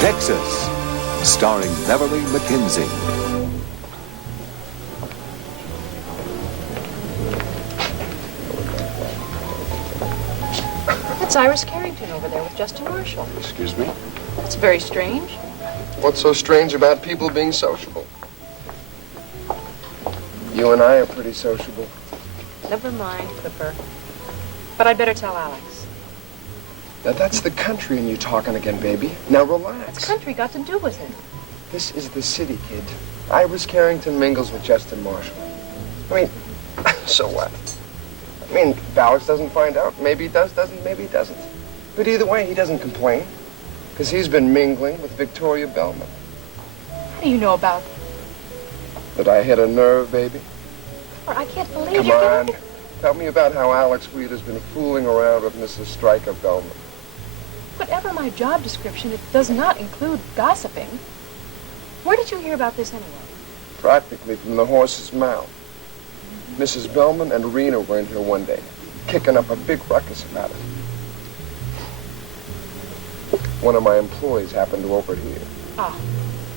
Texas, starring Beverly McKinsey. That's Iris Carrington over there with Justin Marshall. Excuse me? That's very strange. What's so strange about people being sociable? You and I are pretty sociable. Never mind, Clipper. But I'd better tell Alex. Now, that's the country in you talking again, baby. Now, relax. What's country got to do with it? This is the city, kid. Iris Carrington mingles with Justin Marshall. I mean, so what? I mean, if Alex doesn't find out, maybe he does, maybe he doesn't. But either way, he doesn't complain. Because he's been mingling with Victoria Bellman. How do you know about That I hit a nerve, baby? I can't believe Come you're on. gonna... Tell me about how Alex Weed has been fooling around with Mrs. Stryker Bellman. Whatever my job description, it does not include gossiping. Where did you hear about this anyway? Practically from the horse's mouth. Mrs. Bellman and Rena were in here one day, kicking up a big ruckus about it. One of my employees happened to overhear. Ah,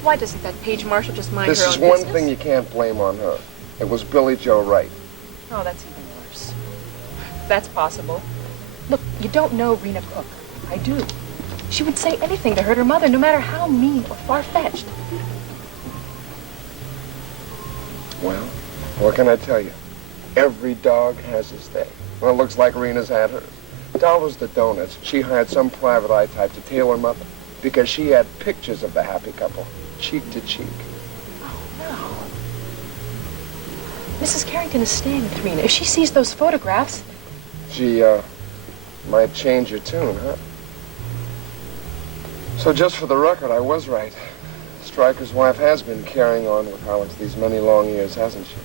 why doesn't that Paige Marshall just mind This her own is one business? thing you can't blame on her. It was Billy Joe Wright. Oh, that's even worse. That's possible. Look, you don't know Rena Cook. I do. She would say anything to hurt her mother, no matter how mean or far-fetched. Well, what can I tell you? Every dog has his day. Well, it looks like Rena's had hers. Dollars to donuts, she hired some private eye type to tail her mother because she had pictures of the happy couple, cheek to cheek. Oh, no. Mrs. Carrington is staying with Rena. If she sees those photographs... She, might change your tune, huh? So just for the record, I was right. Stryker's wife has been carrying on with Alex these many long years, hasn't she?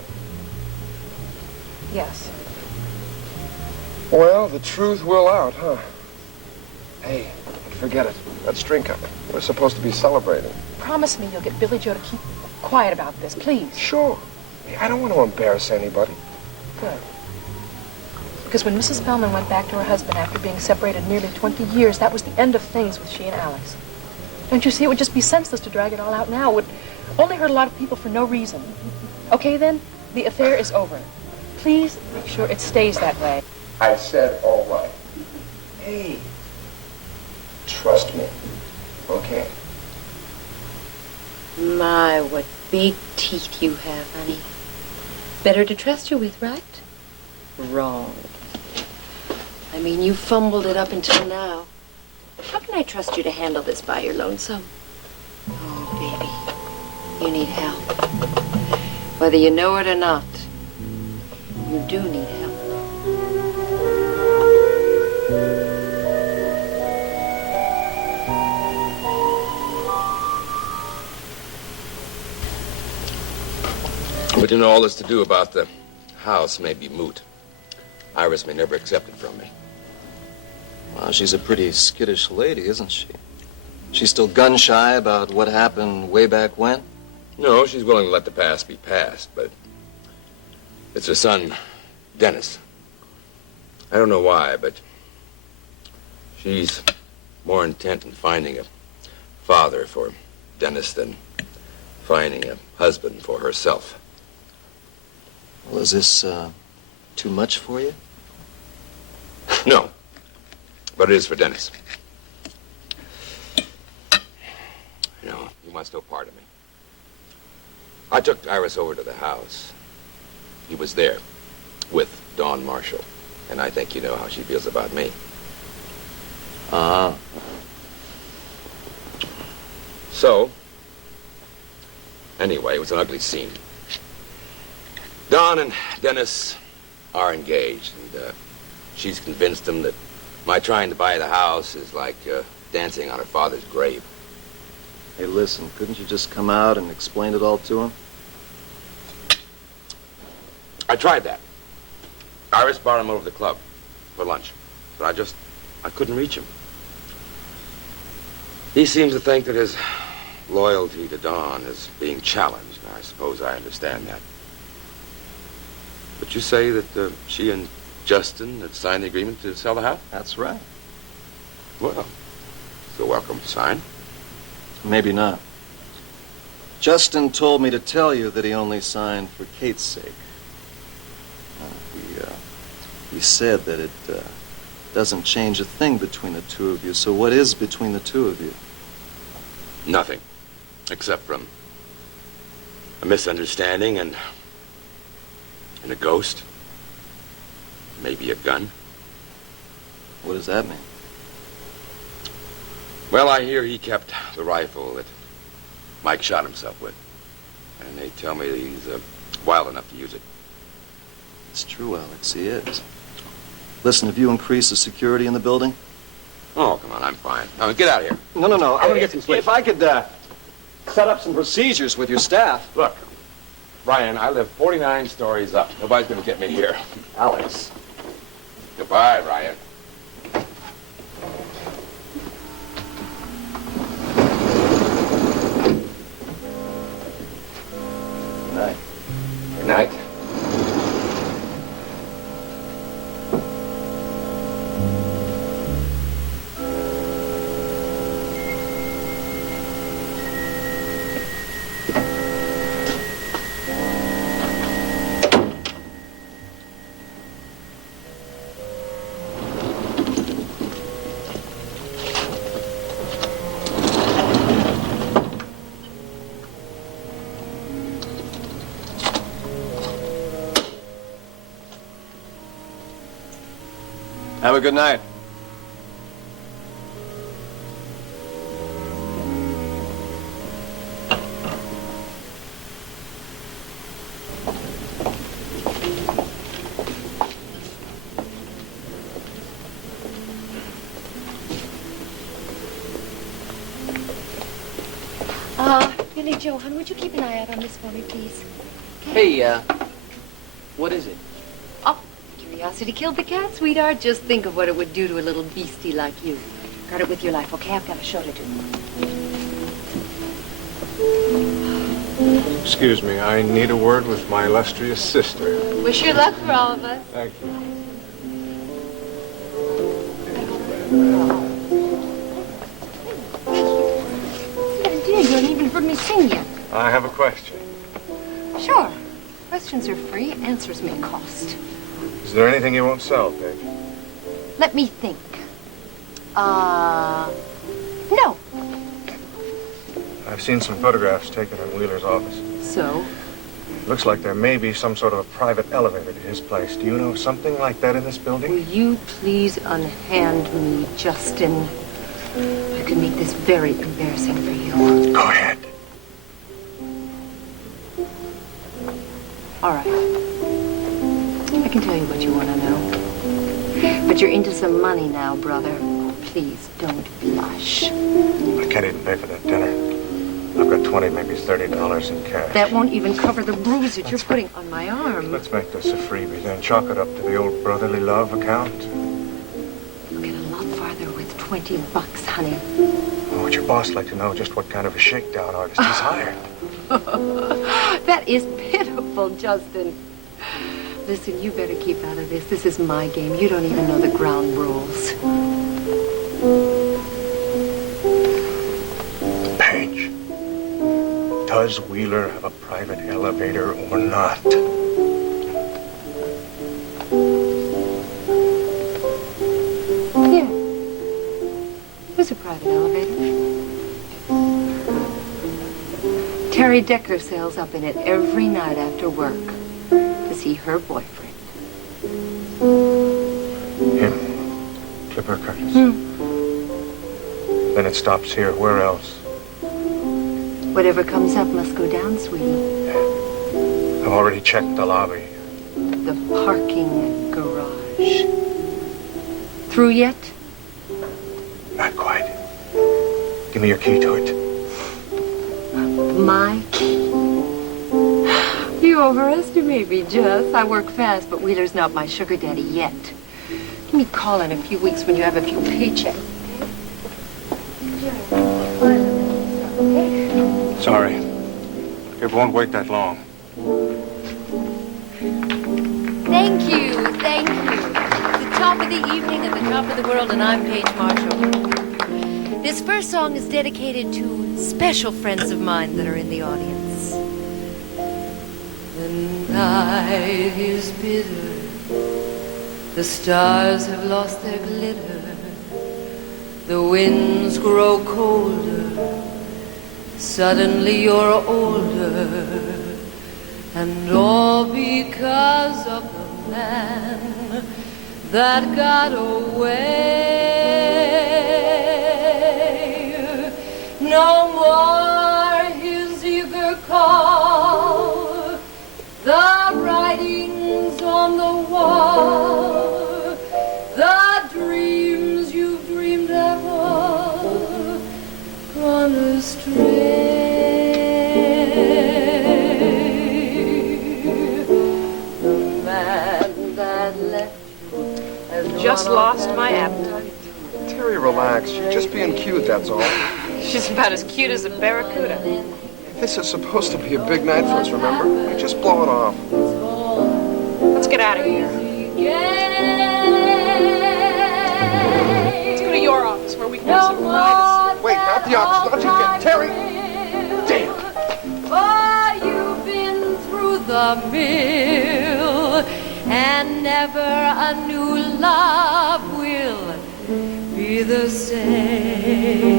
Yes. Well, the truth will out, huh? Hey, forget it. Let's drink up. We're supposed to be celebrating. Promise me you'll get Billy Joe to keep quiet about this, please. Sure. Hey, I don't want to embarrass anybody. Good. Because when Mrs. Bellman went back to her husband after being separated nearly 20 years, that was the end of things with she and Alex. Don't you see? It would just be senseless to drag it all out now. It would only hurt a lot of people for no reason. Okay, then? The affair is over. Please make sure it stays that way. I said all right. Hey, trust me, okay? My, what big teeth you have, honey. Better to trust you with, right? Wrong. I mean, you fumbled it up until now. How can I trust you to handle this by your lonesome? Oh, baby, you need help. Whether you know it or not, you do need help. But you know, all this to do about the house may be moot. Iris may never accept it from me. Well, she's a pretty skittish lady, isn't she? She's still gun-shy about what happened way back when? No, she's willing to let the past be past, but it's her son, Dennis. I don't know why, but she's more intent in finding a father for Dennis than finding a husband for herself. Well, is this, too much for you? No, but it is for Dennis. You know, you must know part of me. I took Iris over to the house. He was there with Dawn Marshall, and I think you know how she feels about me. Uh-huh. So, anyway, it was an ugly scene. Dawn and Dennis are engaged, and she's convinced him that my trying to buy the house is like dancing on her father's grave. Hey, listen, couldn't you just come out and explain it all to him? I tried that. Iris brought him over to the club for lunch, but I couldn't reach him. He seems to think that his loyalty to Dawn is being challenged, and I suppose I understand that. But you say that she and Justin had signed the agreement to sell the house? That's right. Well, so welcome to sign. Maybe not. Justin told me to tell you that he only signed for Kate's sake. He said that it doesn't change a thing between the two of you. So what is between the two of you? Nothing. Except from a misunderstanding and a ghost. Maybe a gun. What does that mean? Well, I hear he kept the rifle that Mike shot himself with. And they tell me that he's wild enough to use it. It's true, Alex, he is. Listen, have you increased the security in the building? Oh, come on, I'm fine. Now, get out of here. No. I'm gonna get some sleep. If I could set up some procedures with your staff. Look, Ryan, I live 49 stories up. Nobody's gonna get me here. Alex. Goodbye, Ryan. Good night. Good night. Have a good night. Billy Joe, hon, would you keep an eye out on this for me, please? Hey, what is it? Oh, curiosity killed the cat, sweetheart. Just think of what it would do to a little beastie like you. Guard it with your life, okay? I've got a show to do. Excuse me, I need a word with my illustrious sister. Wish you luck for all of us. Thank you. Dear, you haven't even heard me sing yet. I have a question. Sure. Questions are free, answers may cost. Is there anything you won't sell, Paige? Let me think. No. I've seen some photographs taken in Wheeler's office. So? Looks like there may be some sort of a private elevator to his place. Do you know of something like that in this Will building? you please unhand me, Justin? I could make this very embarrassing for you. Go ahead. All right. I can tell you what you want to know. But you're into some money now, brother. Please don't blush. I can't even pay for that dinner. I've got $20, maybe $30 in cash. That won't even cover the bruise that you're putting on my arm. Let's make this a freebie, then chalk it up to the old brotherly love account. You'll get a lot farther with $20, honey. Oh, would your boss like to know just what kind of a shakedown artist he's hired? That is pitiful, Justin. Listen, you better keep out of this. This is my game. You don't even know the ground rules. Paige, does Wheeler have a private elevator or not? Yeah. There's a private elevator. Terry Decker sails up in it every night after work to see her boyfriend. Him, Clipper Curtis. Then it stops here. Where else? Whatever comes up must go down, sweetie. I've already checked the lobby. The parking garage. Through yet? Not quite. Give me your key to it. My key. You overestimate me, Jess. I work fast, but Wheeler's not my sugar daddy yet. Give me a call in a few weeks when you have a few paychecks. Sorry. It won't wait that long. Thank you, thank you. The top of the evening at the top of the world, and I'm Paige Marshall. This first song is dedicated to special friends of mine that are in the audience. The night is bitter. The stars have lost their glitter. The winds grow colder. Suddenly you're older. And all because of the man that got away. No more his eager call, the writings on the wall, the dreams you've dreamed have all gone astray. The man that left you has Just run lost off my and appetite. Terry, relax. You're just being cute, that's all. She's about as cute as a barracuda. This is supposed to be a big night for us, remember? Just blow it off. Let's get out of here. Let's go to your office where we can have some privacy. Wait, not the office, not you again. Terry! Damn! Oh, you've been through the mill, and never a new love will be the same.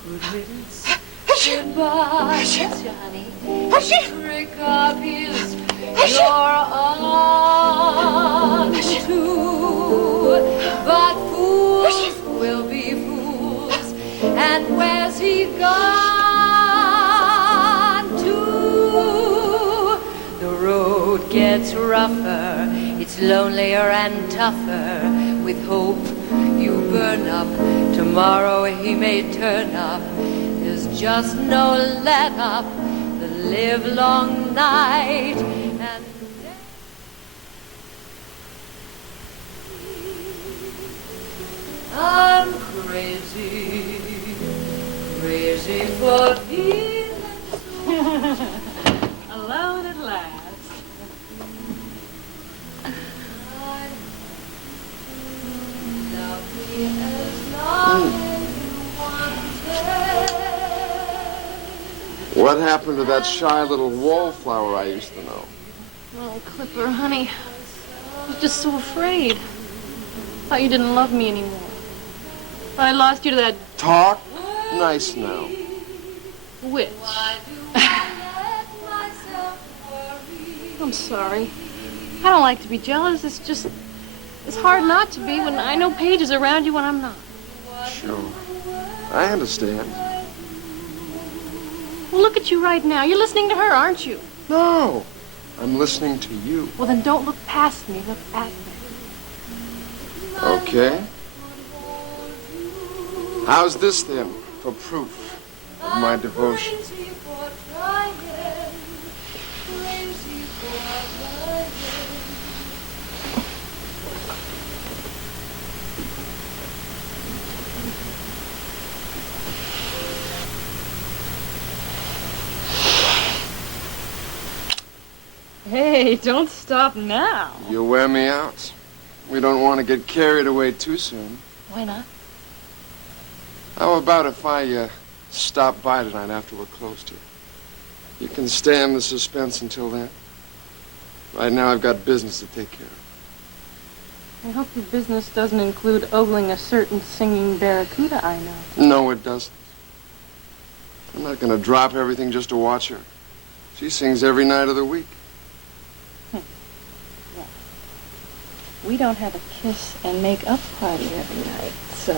Good riddance, goodbye, yes, honey. The trick of his you're on to, but fools will be fools, and where's he gone to? The road gets rougher, it's lonelier and tougher. With hope you burn up, tomorrow he may turn up. There's just no let up, the livelong night and day. I'm crazy, crazy for feeling so alone at last. Love me as long as you want to. What happened to that shy little wallflower I used to know? Oh, Clipper, honey. I was just so afraid. Thought you didn't love me anymore. I lost you to that Talk nice now. witch. I'm sorry. I don't like to be jealous. It's hard not to be when I know Paige is around you when I'm not. Sure. I understand. Well, look at you right now. You're listening to her, aren't you? No, I'm listening to you. Well, then don't look past me. Look at me. Okay. How's this then, for proof of my devotion? Hey, don't stop now. You wear me out. We don't want to get carried away too soon. Why not? How about if I stop by tonight after we're closed here? You can stand the suspense until then. Right now I've got business to take care of. I hope your business doesn't include ogling a certain singing barracuda I know. No, it doesn't. I'm not going to drop everything just to watch her. She sings every night of the week. We don't have a kiss and make up party every night, so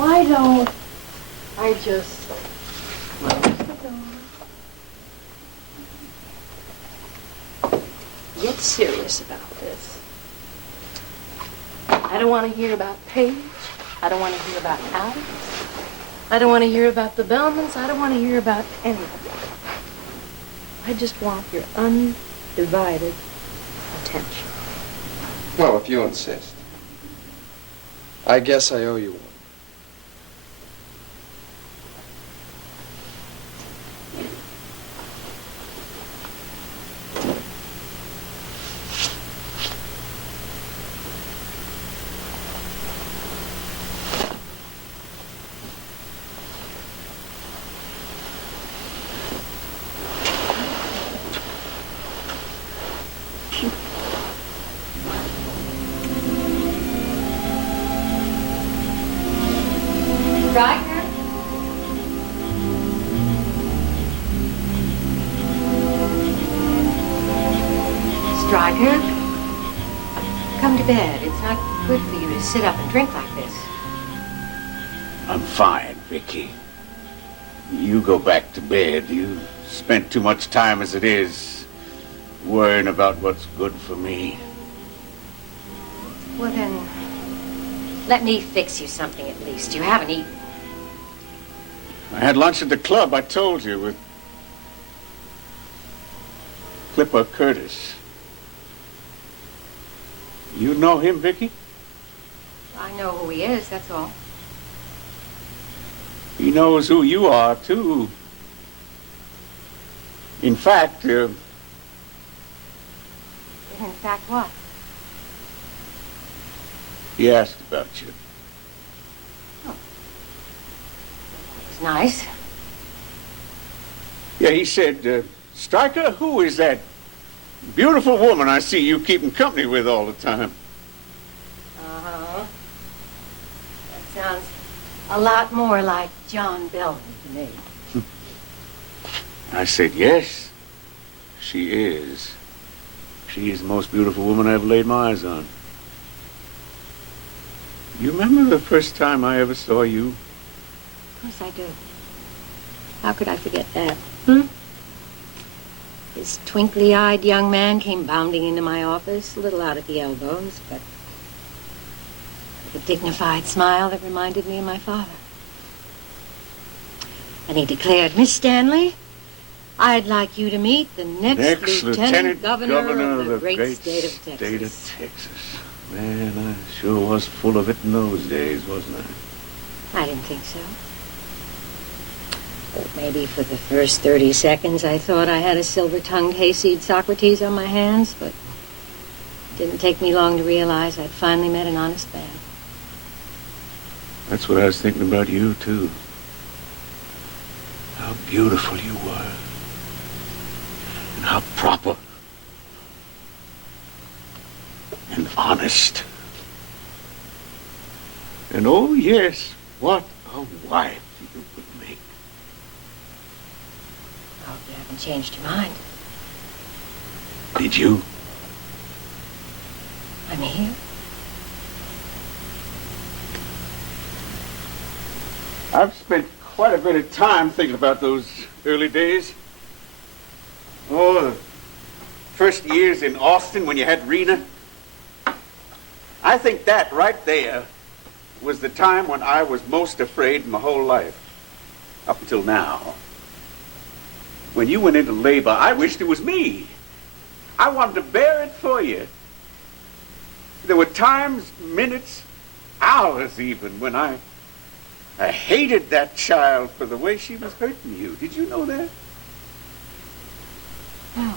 why don't I just close the door? Get serious about this. I don't want to hear about Paige. I don't want to hear about Alex. I don't want to hear about the Bellmans. I don't want to hear about anybody. I just want your undivided attention. Well, if you insist. I guess I owe you one. Stryker? Stryker? Come to bed. It's not good for you to sit up and drink like this. I'm fine, Vicky. You go back to bed. You spent too much time as it is worrying about what's good for me. Well, then, let me fix you something at least. You haven't eaten. I had lunch at the club, I told you, with Clipper Curtis. You know him, Vicky? I know who he is, that's all. He knows who you are, too. In fact, In fact, what? he asked about you. It's nice. Yeah, he said, Stryker, who is that beautiful woman I see you keeping company with all the time? Uh-huh. That sounds a lot more like John Bellman to me. I said, yes, she is. She is the most beautiful woman I've laid my eyes on. You remember the first time I ever saw you? Of course I do. How could I forget that? This twinkly-eyed young man came bounding into my office, a little out at the elbows, but with a dignified smile that reminded me of my father. And he declared, Miss Stanley, I'd like you to meet the next Lieutenant Governor of the great state of Texas. Man, I sure was full of it in those days, wasn't I? I didn't think so. Well, maybe for the first 30 seconds I thought I had a silver-tongued hayseed Socrates on my hands, but it didn't take me long to realize I'd finally met an honest man. That's what I was thinking about you, too. How beautiful you were. And how proper. And honest. And oh, yes, what a wife you would make. I hope you haven't changed your mind. Did you? I'm here. I've spent quite a bit of time thinking about those early days. Oh, the first years in Austin when you had Rena. I think that right there was the time when I was most afraid in my whole life. Up until now. When you went into labor, I wished it was me. I wanted to bear it for you. There were times, minutes, hours even, when I hated that child for the way she was hurting you. Did you know that? No.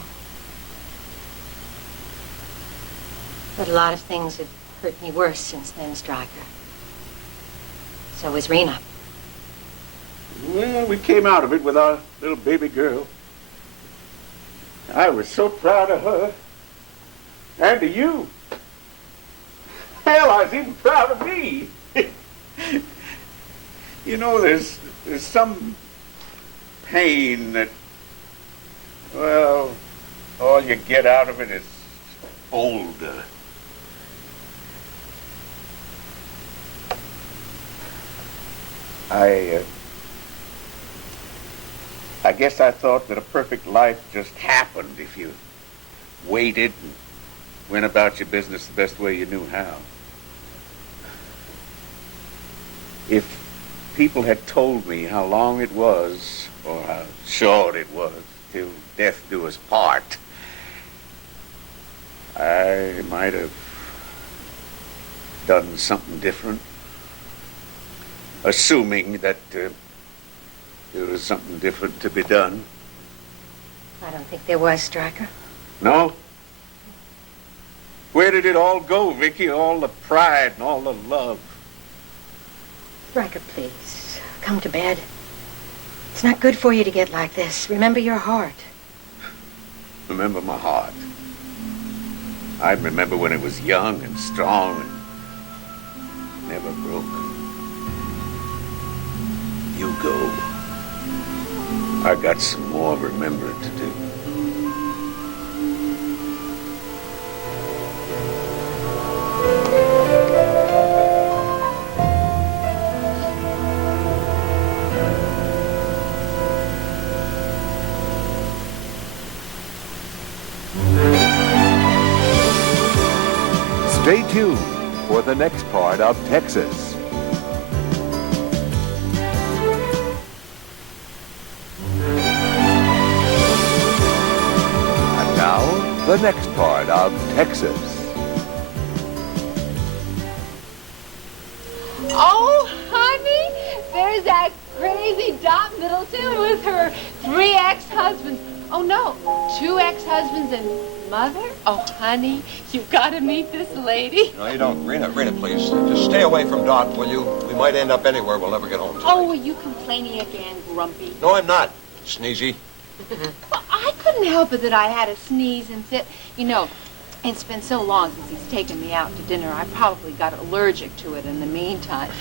But a lot of things have hurt me worse since then, Stryker. So was Rena. Well, we came out of it with our little baby girl. I was so proud of her. And of you. Hell, I was even proud of me. You know, there's some pain that, well, all you get out of it is older. I guess I thought that a perfect life just happened if you waited and went about your business the best way you knew how. If people had told me how long it was, or how short it was, till death do us part, I might have done something different. Assuming that there was something different to be done. I don't think there was, Stryker. No? Where did it all go, Vicky? All the pride and all the love. Stryker, please, come to bed. It's not good for you to get like this. Remember your heart. Remember my heart. I remember when it was young and strong and never broken. go. I got some more remembering to do. Stay tuned for the next part of Texas. And now, the next part of Texas. Oh, honey, there's that crazy Dot Middleton with her 3 ex-husbands. Oh, no, 2 ex-husbands and mother? Oh, honey, you've got to meet this lady. No, you don't. Rena, please. Just stay away from Dot, will you? We might end up anywhere. We'll never get home tonight. Oh, are you complaining again, Grumpy? No, I'm not. Sneezy. Well, I couldn't help it that I had a sneeze and fit. You know, it's been so long since he's taken me out to dinner, I probably got allergic to it in the meantime.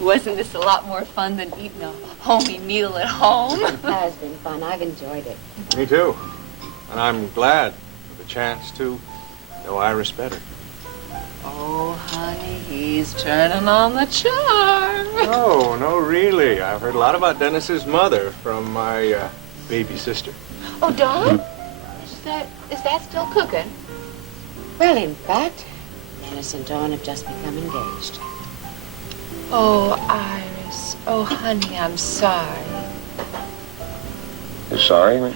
Wasn't this a lot more fun than eating a homey meal at home? It has been fun. I've enjoyed it. Me too. And I'm glad for the chance to know Iris better. Oh, honey, he's turning on the charm. No, really. I've heard a lot about Dennis's mother from my baby sister. Oh, Dawn? Is that still cooking? Well, in fact, Dennis and Dawn have just become engaged. Oh, Iris. Oh, honey, I'm sorry. You're sorry?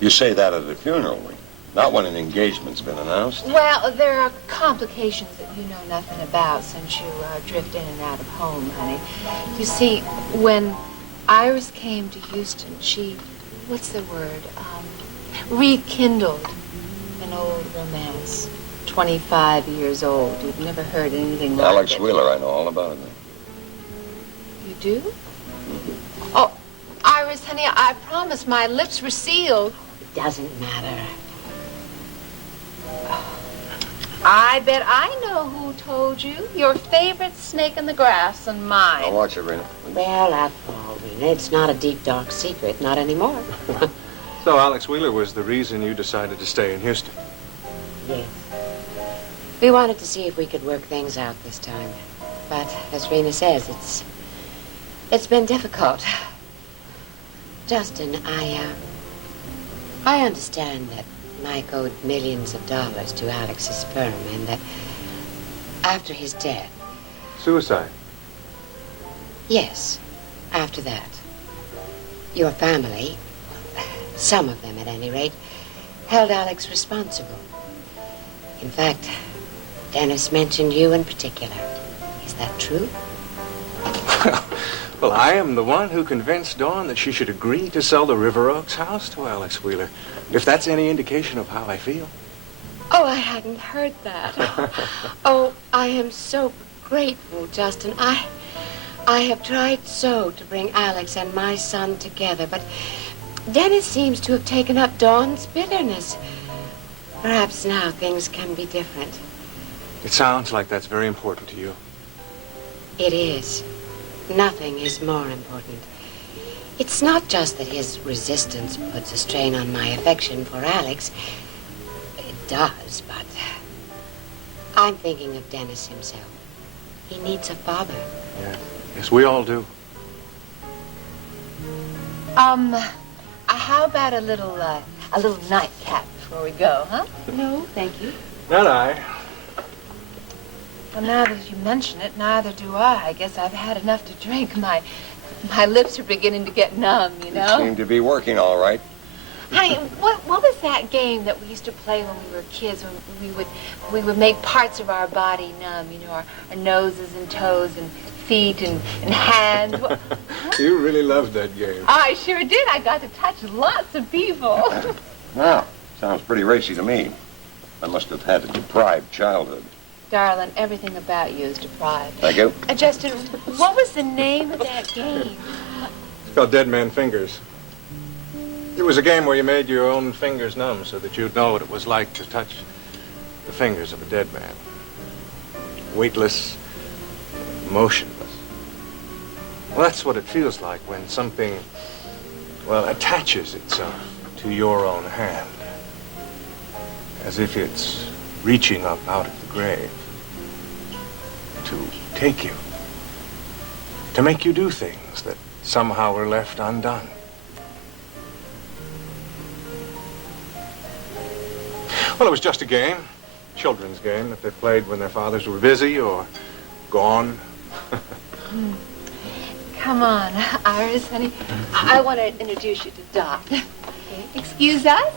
You say that at a funeral, not when an engagement's been announced. Well, there are complications that you know nothing about since you drift in and out of home, honey. You see, when Iris came to Houston, she, what's the word, rekindled an old romance. 25 years old. You've never heard anything like it. Alex Wheeler, I know all about it. You do? Oh, Iris, honey, I promise my lips were sealed. It doesn't matter. I bet I know who told you. Your favorite snake in the grass and mine. Now watch it, Rena. Well, after all, Rena, it's not a deep, dark secret. Not anymore. So Alex Wheeler was the reason you decided to stay in Houston? Yes. We wanted to see if we could work things out this time. But, as Rena says, it's been difficult. Justin, I understand that Mike owed millions of dollars to Alex's firm and that after his death... Suicide? Yes, after that. Your family, some of them at any rate, held Alex responsible. In fact, Dennis mentioned you in particular. Is that true? Well, I am the one who convinced Dawn that she should agree to sell the River Oaks house to Alex Wheeler, if that's any indication of how I feel. Oh, I hadn't heard that. Oh, I am so grateful, Justin. I have tried so to bring Alex and my son together, but Dennis seems to have taken up Dawn's bitterness. Perhaps now things can be different. It sounds like that's very important to you. It is. Nothing is more important. It's not just that his resistance puts a strain on my affection for Alex. It does, but I'm thinking of Dennis himself. He needs a father. Yeah. Yes, we all do. How about a little nightcap before we go, huh? No, thank you. Not I. Well, now that you mention it, neither do I. I guess I've had enough to drink. My lips are beginning to get numb, you know? You seem to be working all right. Honey, what was that game that we used to play when we were kids, when we would make parts of our body numb, you know, our noses and toes and feet and hands? Huh? You really loved that game. I sure did. I got to touch lots of people. Well, sounds pretty racy to me. I must have had a deprived childhood. Darling, everything about you is deprived. Thank you. Justin, what was the name of that game? It's called Dead Man Fingers. It was a game where you made your own fingers numb so that you'd know what it was like to touch the fingers of a dead man. Weightless, motionless. Well, that's what it feels like when something, well, attaches itself to your own hand. As if it's reaching up out of the grave to take you, to make you do things that somehow were left undone. Well, it was just a game, children's game that they played when their fathers were busy or gone. Come on, Iris, honey. I want to introduce you to Doc. Excuse us?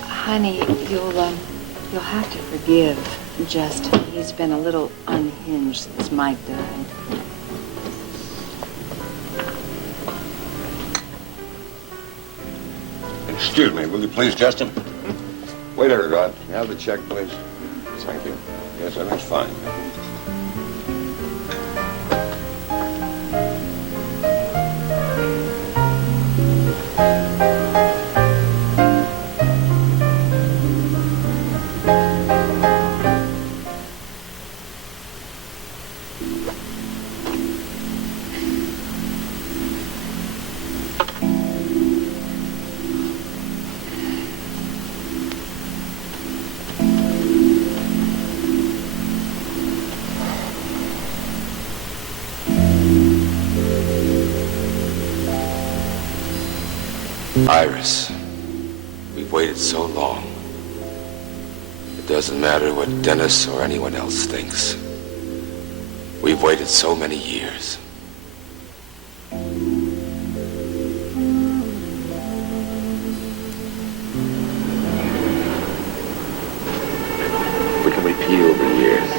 Honey, you'll have to forgive Justin. He's been a little unhinged since Mike died. Excuse me, will you please, Justin? Waiter, have the check, please. Thank you. Yes, everything's fine. Iris, we've waited so long. It doesn't matter what Dennis or anyone else thinks. We've waited so many years. We can repeal the years.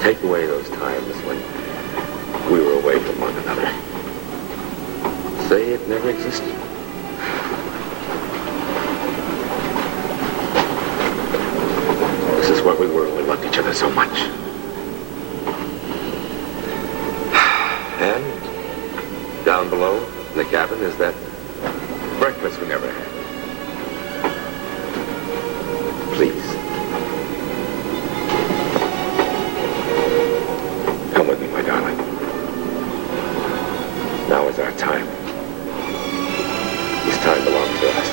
Take away those times when we were away from one another. Say it never existed. This is what we were when we loved each other so much. And down below in the cabin is that breakfast we never had. Please. Come with me, my darling. Now is our time. This time belongs to us.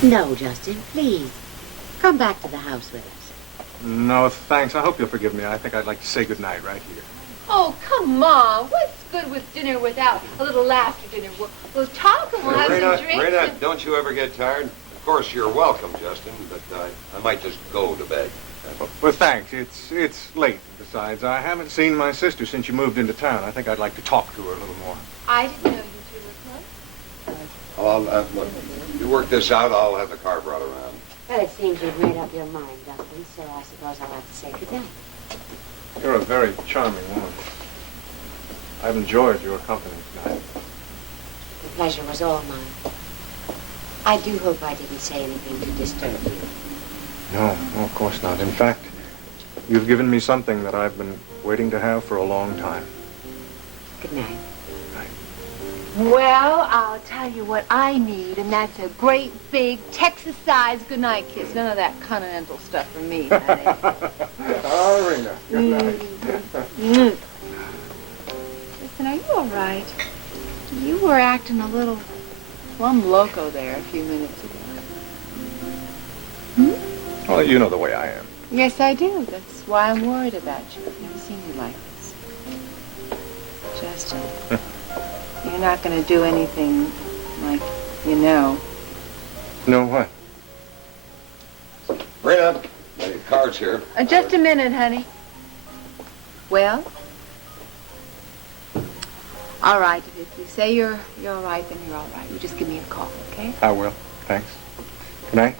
No, Justin, please. Come back to the house with us. No, thanks. I hope you'll forgive me. I think I'd like to say goodnight right here. Oh, come on. What's good with dinner without a little laughter dinner? We'll talk and we'll have some drinks. Rena, don't you ever get tired? Of course, you're welcome, Justin, but I might just go to bed. Well, thanks. It's late. Besides, I haven't seen my sister since you moved into town. I think I'd like to talk to her a little more. I didn't know you two were close. Look, you work this out, I'll have the car brought around. Well, it seems you've made up your mind, Justin, so I suppose I'll have to say goodnight. You're a very charming woman. I've enjoyed your company tonight. The pleasure was all mine. I do hope I didn't say anything to disturb you. No, of course not. In fact, you've given me something that I've been waiting to have for a long time. Good night. Well, I'll tell you what I need, and that's a great, big, Texas-sized goodnight kiss. None of that continental stuff for me, honey. Oh, Rena, good night. Listen, are you all right? You were acting a little plumb loco there a few minutes ago. Well, you know the way I am. Yes, I do. That's why I'm worried about you. I've never seen you like this. Justin. You're not going to do anything like, you know. No, what? Rena, the car's here. Just a minute, honey. Well? All right. If you say you're all right, then you're all right. You just give me a call, okay? I will. Thanks. Good night.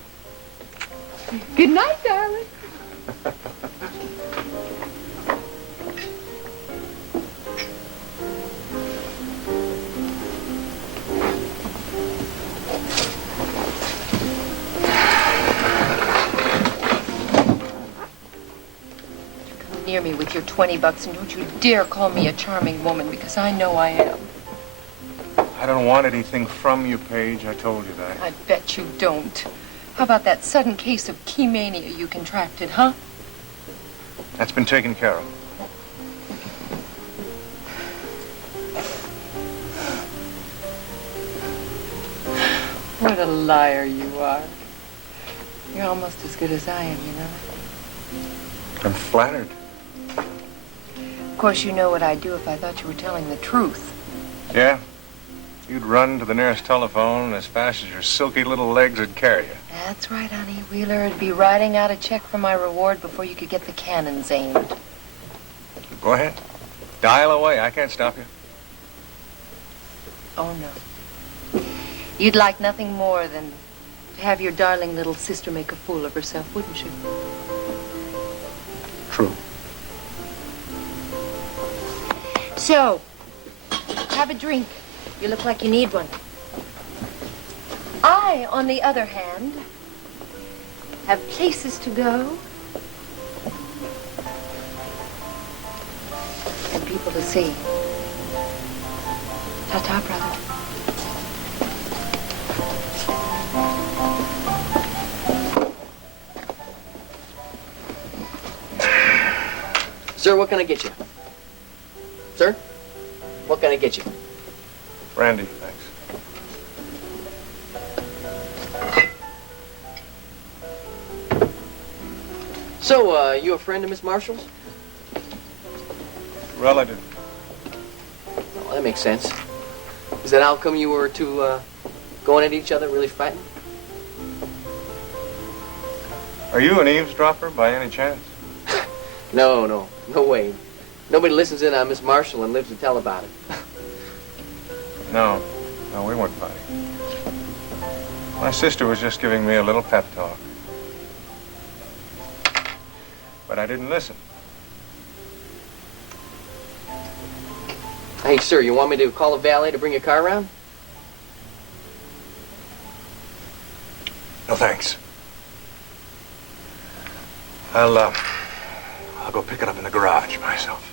Good night, darling. near me with your $20, and don't you dare call me a charming woman, because I know I am. I don't want anything from you, Paige. I told you that. I bet you don't. How about that sudden case of key mania you contracted, huh? That's been taken care of. What a liar you are. You're almost as good as I am, you know. I'm flattered. Of course, you know what I'd do if I thought you were telling the truth. Yeah? You'd run to the nearest telephone as fast as your silky little legs would carry you. That's right, honey. Wheeler would be writing out a check for my reward before you could get the cannons aimed. Go ahead. Dial away. I can't stop you. Oh, no. You'd like nothing more than to have your darling little sister make a fool of herself, wouldn't you? True. So, have a drink. You look like you need one. I, on the other hand, have places to go and people to see. Ta-ta, brother. Sir, what can I get you? Sir? What can I get you? Brandy, thanks. So, you a friend of Miss Marshall's? Relative. Well, that makes sense. Is that how come you were two going at each other, really fighting? Are you an eavesdropper by any chance? No way. Nobody listens in on Miss Marshall and lives to tell about it. No, we weren't fighting. My sister was just giving me a little pep talk. But I didn't listen. Hey, sir, you want me to call a valet to bring your car around? No, thanks. I'll go pick it up in the garage myself.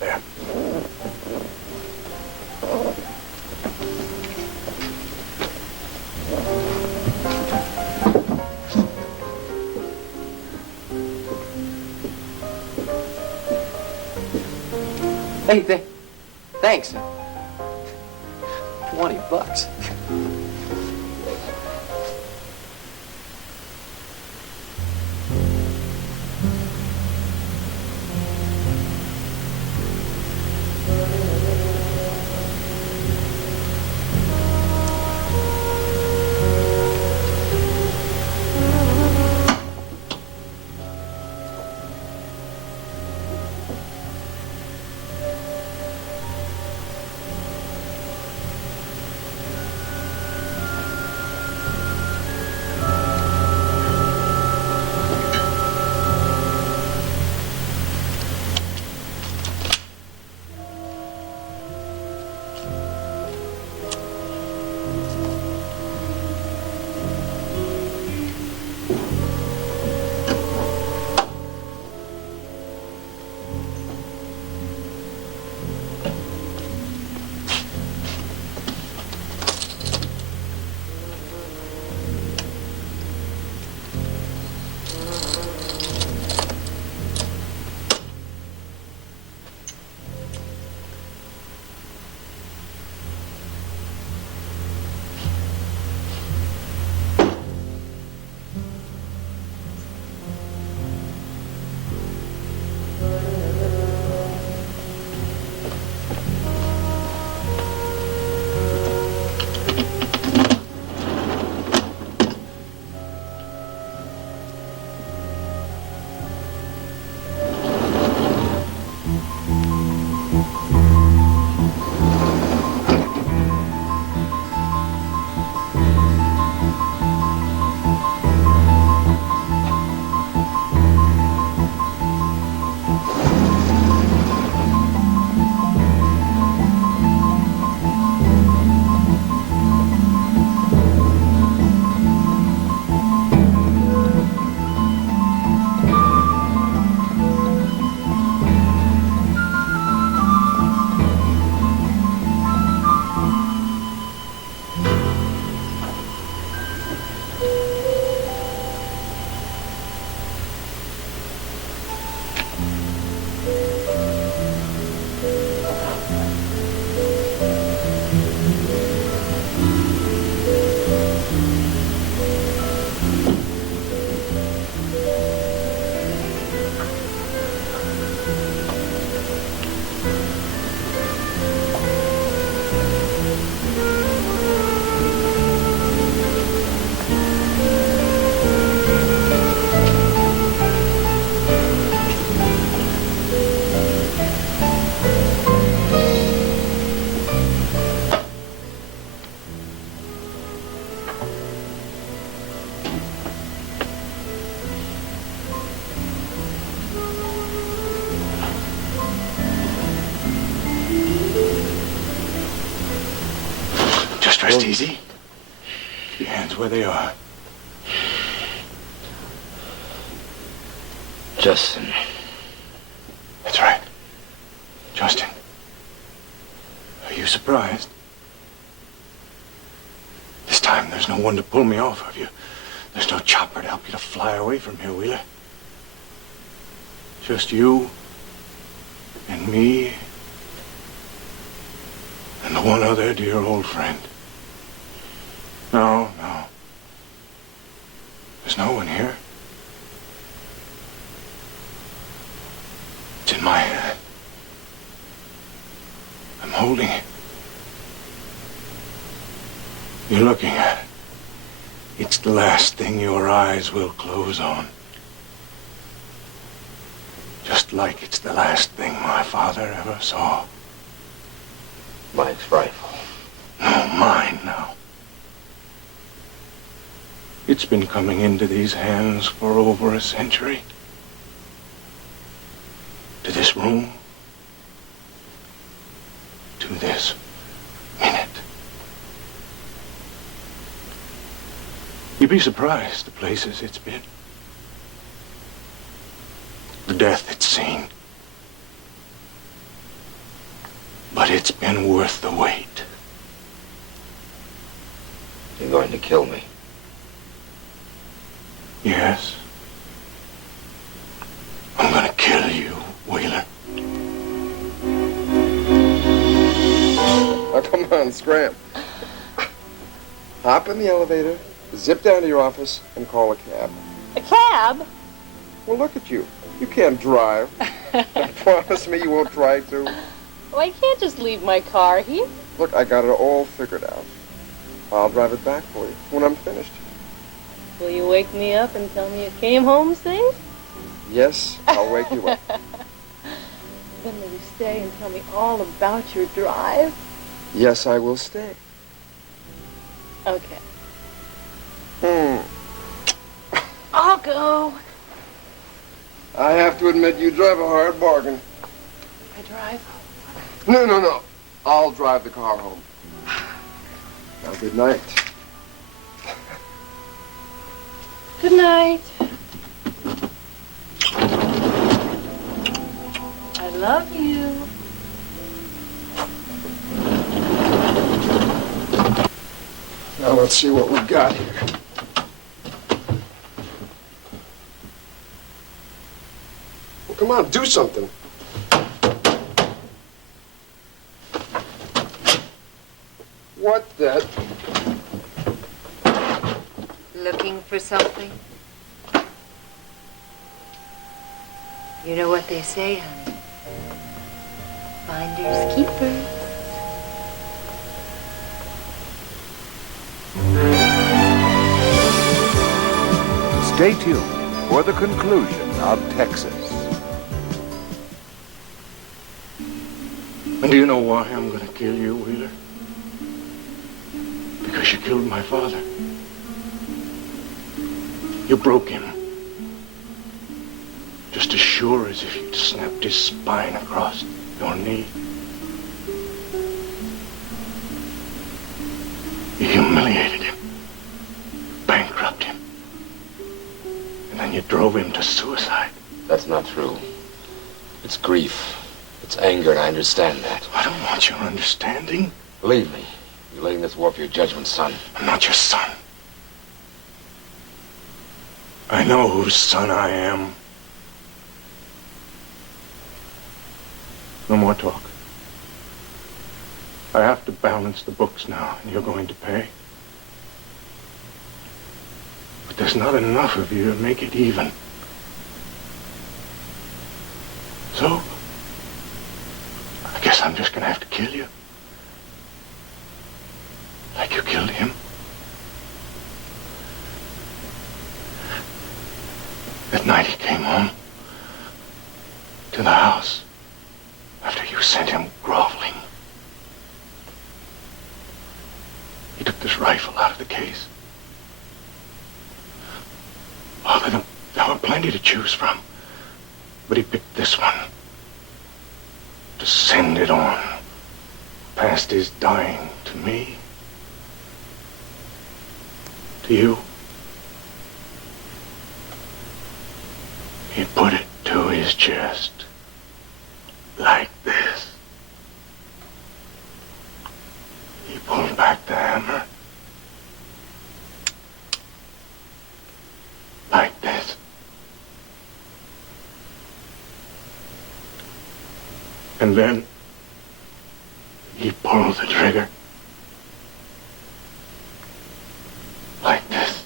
There. Hey, thanks. $20. Rest easy. Keep your hands where they are. Justin. That's right. Justin. Are you surprised? This time there's no one to pull me off of you. There's no chopper to help you to fly away from here, Wheeler. Just you and me and the one other dear old friend. No. There's no one here. It's in my hand. I'm holding it. You're looking at it. It's the last thing your eyes will close on. Just like it's the last thing my father ever saw. Mike's rifle. No, mine now. It's been coming into these hands for over a century. To this room. To this minute. You'd be surprised the places it's been. The death it's seen. But it's been worth the wait. You're going to kill me. Yes. I'm gonna kill you, Wheeler. Now, come on, scram. Hop in the elevator, zip down to your office, and call a cab. A cab? Well, look at you. You can't drive. Promise me you won't try to. Oh, I can't just leave my car here. Look, I got it all figured out. I'll drive it back for you when I'm finished. Will you wake me up and tell me you came home safe? Yes, I'll wake you up. Then will you stay and tell me all about your drive? Yes, I will stay. Okay. I'll go. I have to admit, you drive a hard bargain. I drive. No. I'll drive the car home. Now, good night. Good night. I love you. Now, let's see what we've got here. Well, come on, do something. What the? Looking for something? You know what they say, honey. Finders keepers. Stay tuned for the conclusion of Texas. And do you know why I'm gonna kill you, Wheeler? Because you killed my father. You broke him. Just as sure as if you'd snapped his spine across your knee. You humiliated him. Bankrupted him. And then you drove him to suicide. That's not true. It's grief. It's anger, and I understand that. I don't want your understanding. Believe me, you're letting this warp your judgment, son. I'm not your son. I know whose son I am. No more talk. I have to balance the books now, and you're going to pay. But there's not enough of you to make it even. So, I guess I'm just gonna have to kill you. Like you killed him. That night he came home to the house after you sent him groveling. He took this rifle out of the case. Oh, there were plenty to choose from, but he picked this one to send it on past his dying to me to you. He put it to his chest, like this. He pulled back the hammer, like this. And then he pulled the trigger, like this.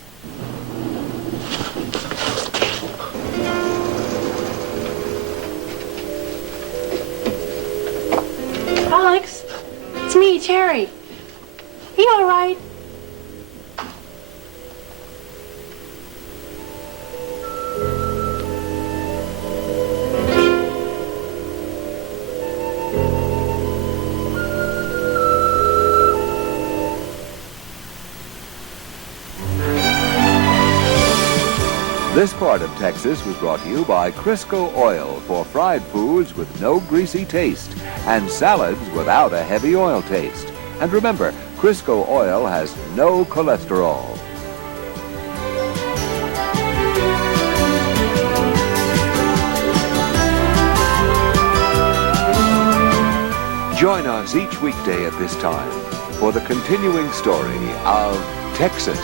Alex, it's me, Terry. Are you all right? This part of Texas was brought to you by Crisco Oil for fried foods with no greasy taste and salads without a heavy oil taste. And remember, Crisco Oil has no cholesterol. Join us each weekday at this time for the continuing story of Texas.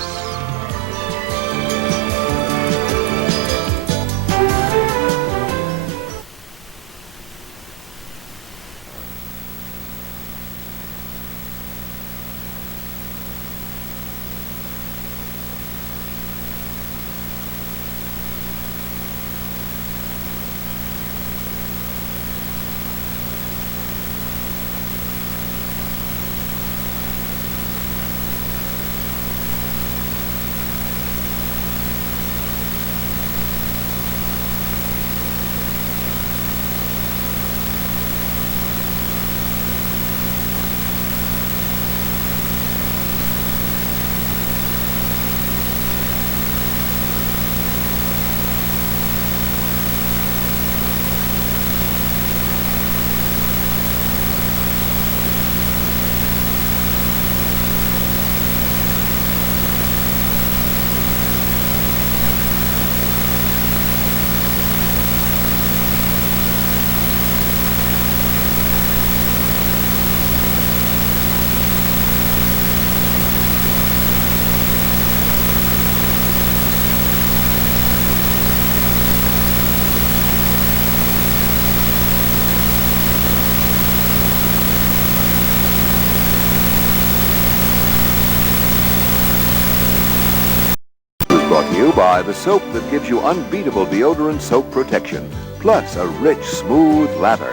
Brought to you by the soap that gives you unbeatable deodorant soap protection, plus a rich, smooth lather.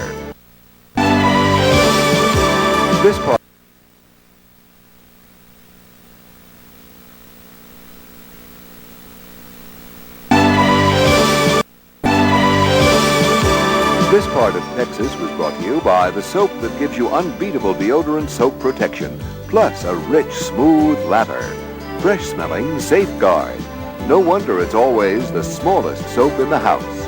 This part This part of Texas was brought to you by the soap that gives you unbeatable deodorant soap protection, plus a rich, smooth lather. Fresh-smelling Safeguard. No wonder it's always the smallest soap in the house.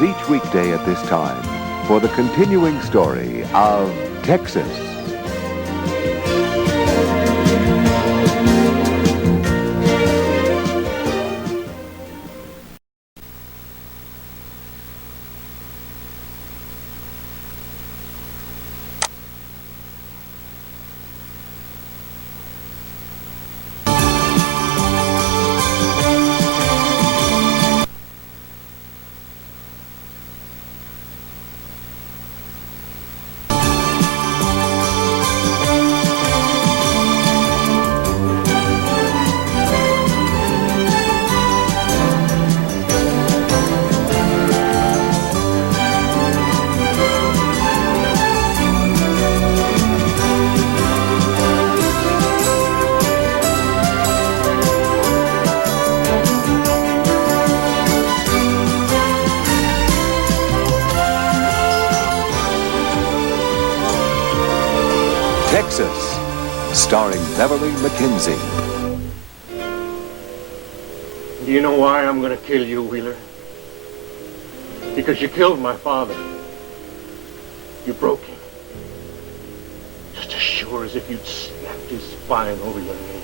us each weekday at this time for the continuing story of Texas. Texas, starring Beverly McKinsey. Do you know why I'm going to kill you, Wheeler? Because you killed my father. You broke him. Just as sure as if you'd snapped his spine over your knee.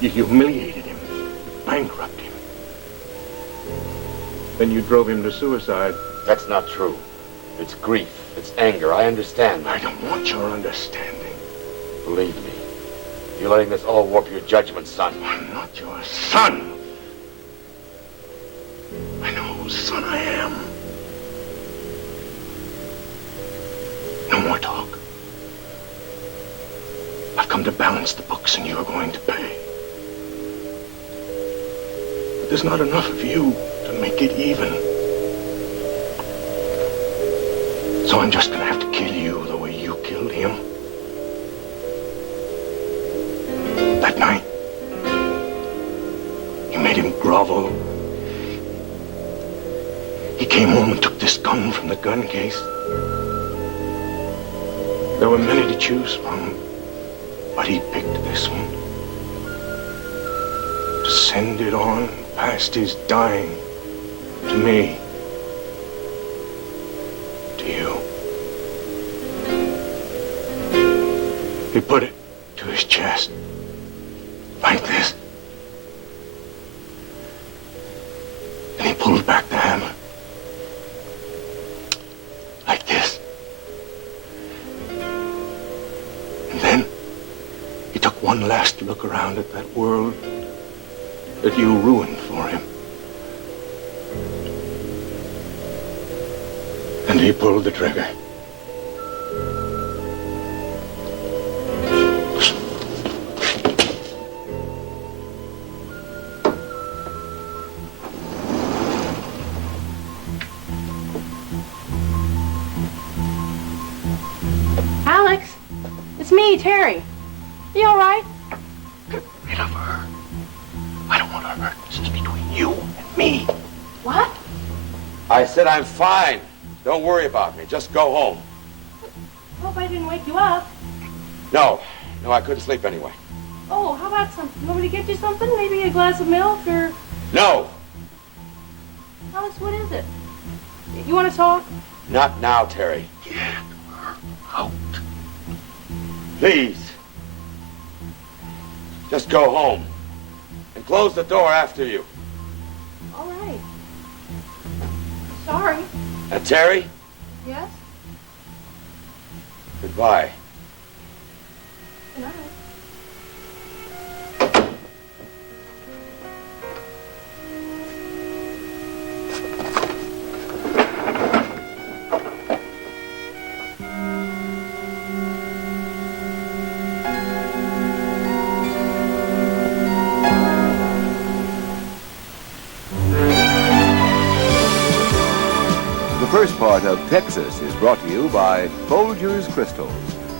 You humiliated him. You bankrupted him. Then you drove him to suicide. That's not true. It's grief. It's anger. I understand. I don't want your understanding. Believe me. You're letting this all warp your judgment, son. I'm not your son. I know whose son I am. No more talk. I've come to balance the books and you're going to pay. But there's not enough of you to make it even. So I'm just gonna have to kill you the way you killed him. That night, you made him grovel. He came home and took this gun from the gun case. There were many to choose from, but he picked this one. To send it on past his dying to me. He put it to his chest, like this. And he pulled back the hammer, like this. And then he took one last look around at that world that you ruined for him. And he pulled the trigger. Terry, you all right? Get rid of her. I don't want her hurt. This is between you and me. What? I said I'm fine. Don't worry about me. Just go home. Hope I didn't wake you up. No, I couldn't sleep anyway. Oh, how about something? You want me to get you something? Maybe a glass of milk or... No. Alex, what is it? You want to talk? Not now, Terry. Get her out. Please. Just go home. And close the door after you. All right. Sorry. And Terry? Yes? Goodbye. Good night. The first part of Texas is brought to you by Folgers Crystals,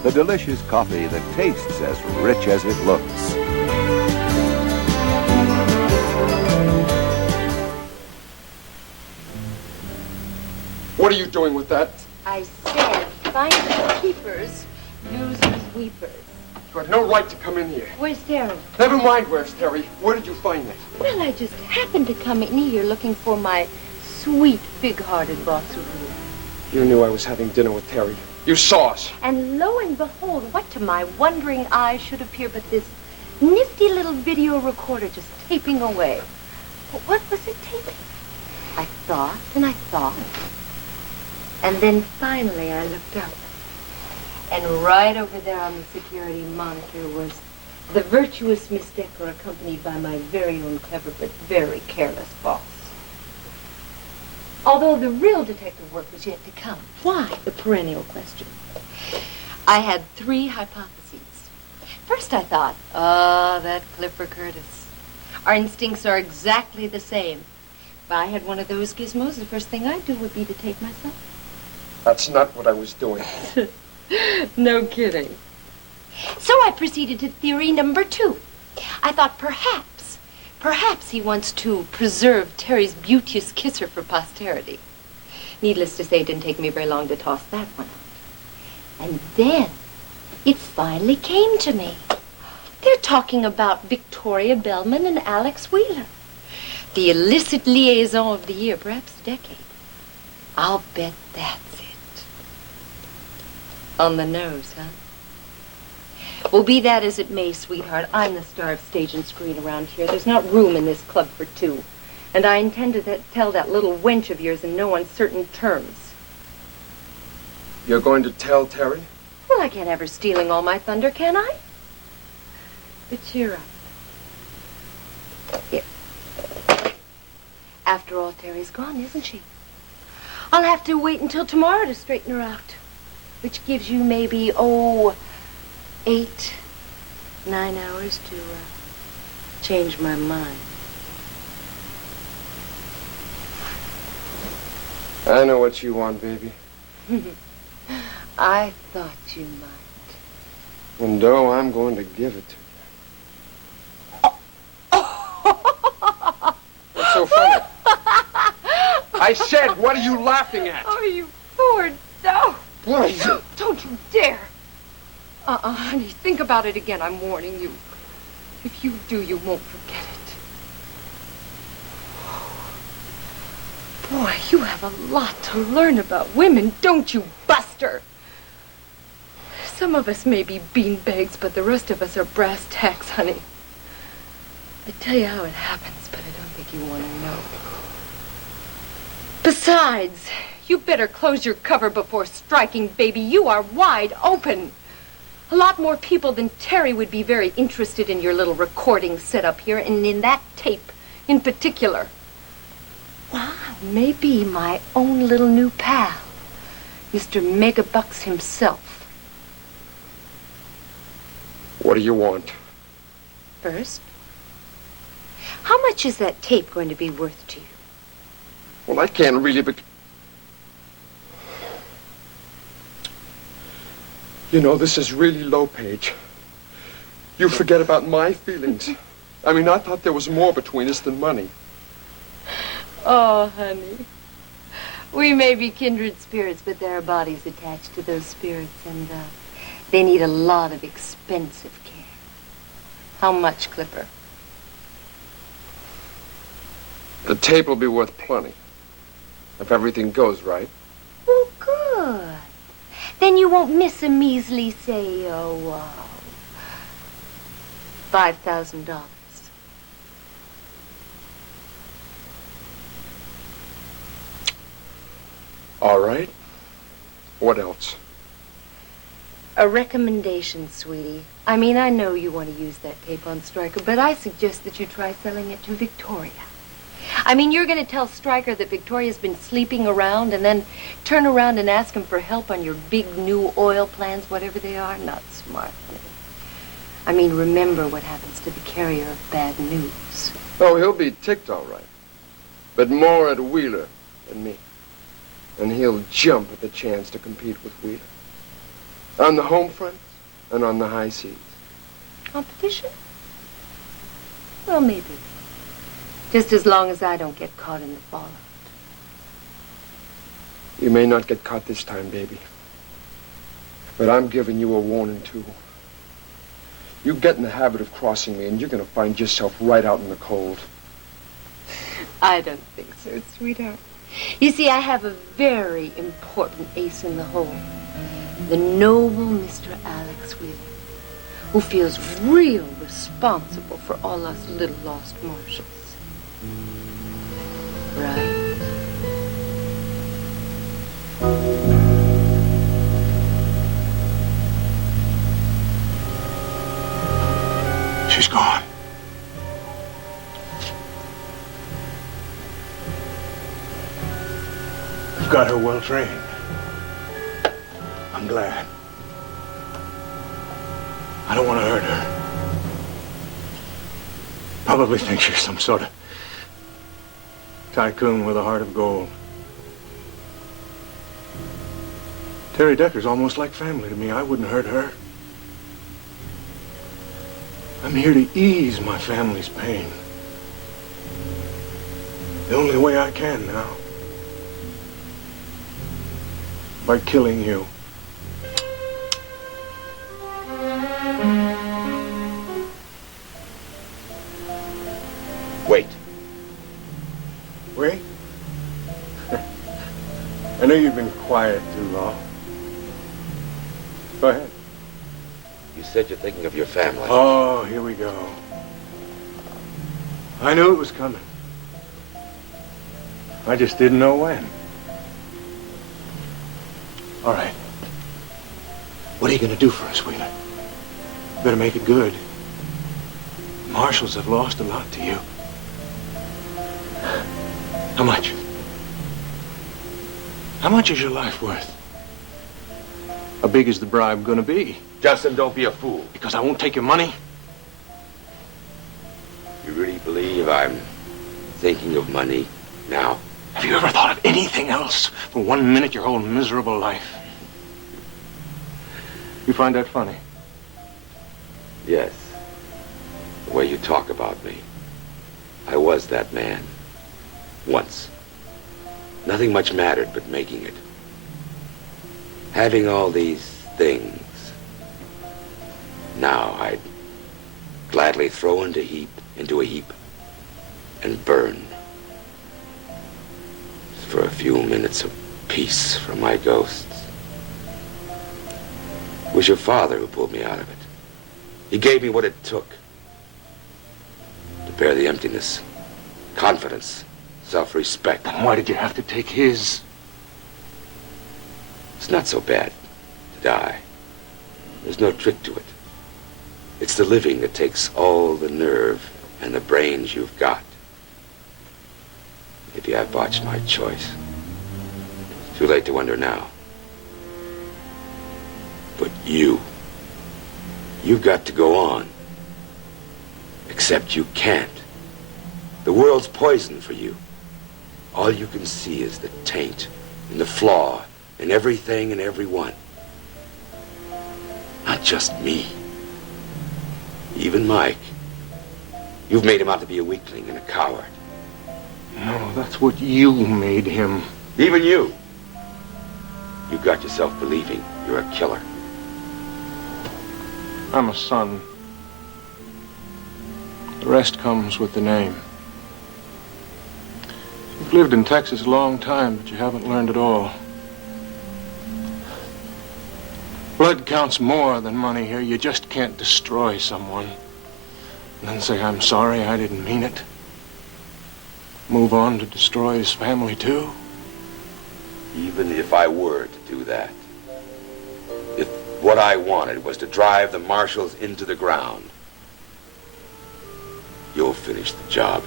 the delicious coffee that tastes as rich as it looks. What are you doing with that? I said, finders keepers, losers weepers. You had no right to come in here. Where's Terry? Never mind where's Terry. Where did you find it? Well, I just happened to come in here looking for my sweet, big-hearted boss of you. You knew I was having dinner with Terry. You saw us. And lo and behold, what to my wondering eyes should appear but this nifty little video recorder just taping away. But what was it taping? I thought and I thought. And then finally I looked up. And right over there on the security monitor was the virtuous Miss Decker, accompanied by my very own clever but very careless boss. Although the real detective work was yet to come. Why? The perennial question. I had 3 hypotheses. First I thought, that Clipper Curtis. Our instincts are exactly the same. If I had one of those gizmos, the first thing I'd do would be to take myself. That's not what I was doing. No kidding. So I proceeded to theory number 2. I thought perhaps he wants to preserve Terry's beauteous kisser for posterity. Needless to say, it didn't take me very long to toss that one out. And then it finally came to me. They're talking about Victoria Bellman and Alex Wheeler. The illicit liaison of the year, perhaps a decade. I'll bet that's it. On the nose, huh? Well, be that as it may, sweetheart, I'm the star of stage and screen around here. There's not room in this club for 2. And I intend to tell that little wench of yours in no uncertain terms. You're going to tell Terry? Well, I can't have her stealing all my thunder, can I? But cheer up. Here. After all, Terry's gone, isn't she? I'll have to wait until tomorrow to straighten her out. Which gives you maybe, 8, 9 hours to change my mind. I know what you want, baby. I thought you might. And though I'm going to give it to you. What's so funny? I said, what are you laughing at? Oh, you poor dope. What? Don't you dare. Honey, think about it again. I'm warning you. If you do, you won't forget it. Boy, you have a lot to learn about women, don't you, Buster? Some of us may be beanbags, but the rest of us are brass tacks, honey. I tell you how it happens, but I don't think you want to know. Besides, you better close your cover before striking, baby. You are wide open. A lot more people than Terry would be very interested in your little recording setup here, and in that tape in particular. Wow, maybe my own little new pal, Mr. Megabucks himself. What do you want? First, how much is that tape going to be worth to you? Well, I can't really, but... You know, this is really low, Paige. You forget about my feelings. I mean, I thought there was more between us than money. Oh, honey. We may be kindred spirits, but there are bodies attached to those spirits, and they need a lot of expensive care. How much, Clipper? The tape will be worth plenty. If everything goes right. Well, good. Then you won't miss a measly, say, $5,000. All right. What else? A recommendation, sweetie. I mean, I know you want to use that tape on Stryker, but I suggest that you try selling it to Victoria. I mean, you're going to tell Stryker that Victoria's been sleeping around and then turn around and ask him for help on your big new oil plans, whatever they are? Not smart. I mean, remember what happens to the carrier of bad news. Oh, he'll be ticked all right. But more at Wheeler than me. And he'll jump at the chance to compete with Wheeler. On the home front and on the high seas. Competition? Well, maybe. Just as long as I don't get caught in the fallout. You may not get caught this time, baby. But I'm giving you a warning, too. You get in the habit of crossing me, and you're going to find yourself right out in the cold. I don't think so, sweetheart. You see, I have a very important ace in the hole. The noble Mr. Alex Wheeler, who feels real responsible for all us little lost Marshalls. Right? She's gone. You've got her well trained. I'm glad. I don't want to hurt her. Probably thinks she's some sort of tycoon with a heart of gold. Terry Decker's almost like family to me. I wouldn't hurt her. I'm here to ease my family's pain. The only way I can now. By killing you. Wait. Wait? I know you've been quiet too long. Go ahead. You said you're thinking of your family. Oh, here we go. I knew it was coming. I just didn't know when. All right. What are you going to do for us, Wheeler? You better make it good. Marshalls have lost a lot to you. How much? How much is your life worth? How big is the bribe going to be? Justin, don't be a fool. Because I won't take your money? You really believe I'm thinking of money now? Have you ever thought of anything else for 1 minute your whole miserable life? You find that funny? Yes. The way you talk about me. I was that man. Once. Nothing much mattered but making it. Having all these things. Now I'd gladly throw into a heap and burn. For a few minutes of peace from my ghosts. It was your father who pulled me out of it. He gave me what it took to bear the emptiness, confidence, self-respect. Then why did you have to take his? It's not so bad to die. There's no trick to it. It's the living that takes all the nerve and the brains you've got. Maybe I've botched my choice. Too late to wonder now. But you've got to go on. Except you can't. The world's poison for you. All you can see is the taint and the flaw in everything and everyone. Not just me. Even Mike. You've made him out to be a weakling and a coward. No, that's what you made him. Even you. You got yourself believing you're a killer. I'm a son. The rest comes with the name. You've lived in Texas a long time, but you haven't learned it all. Blood counts more than money here. You just can't destroy someone and then say, I'm sorry, I didn't mean it. Move on to destroy his family, too. Even if I were to do that, if what I wanted was to drive the Marshalls into the ground, you'll finish the job.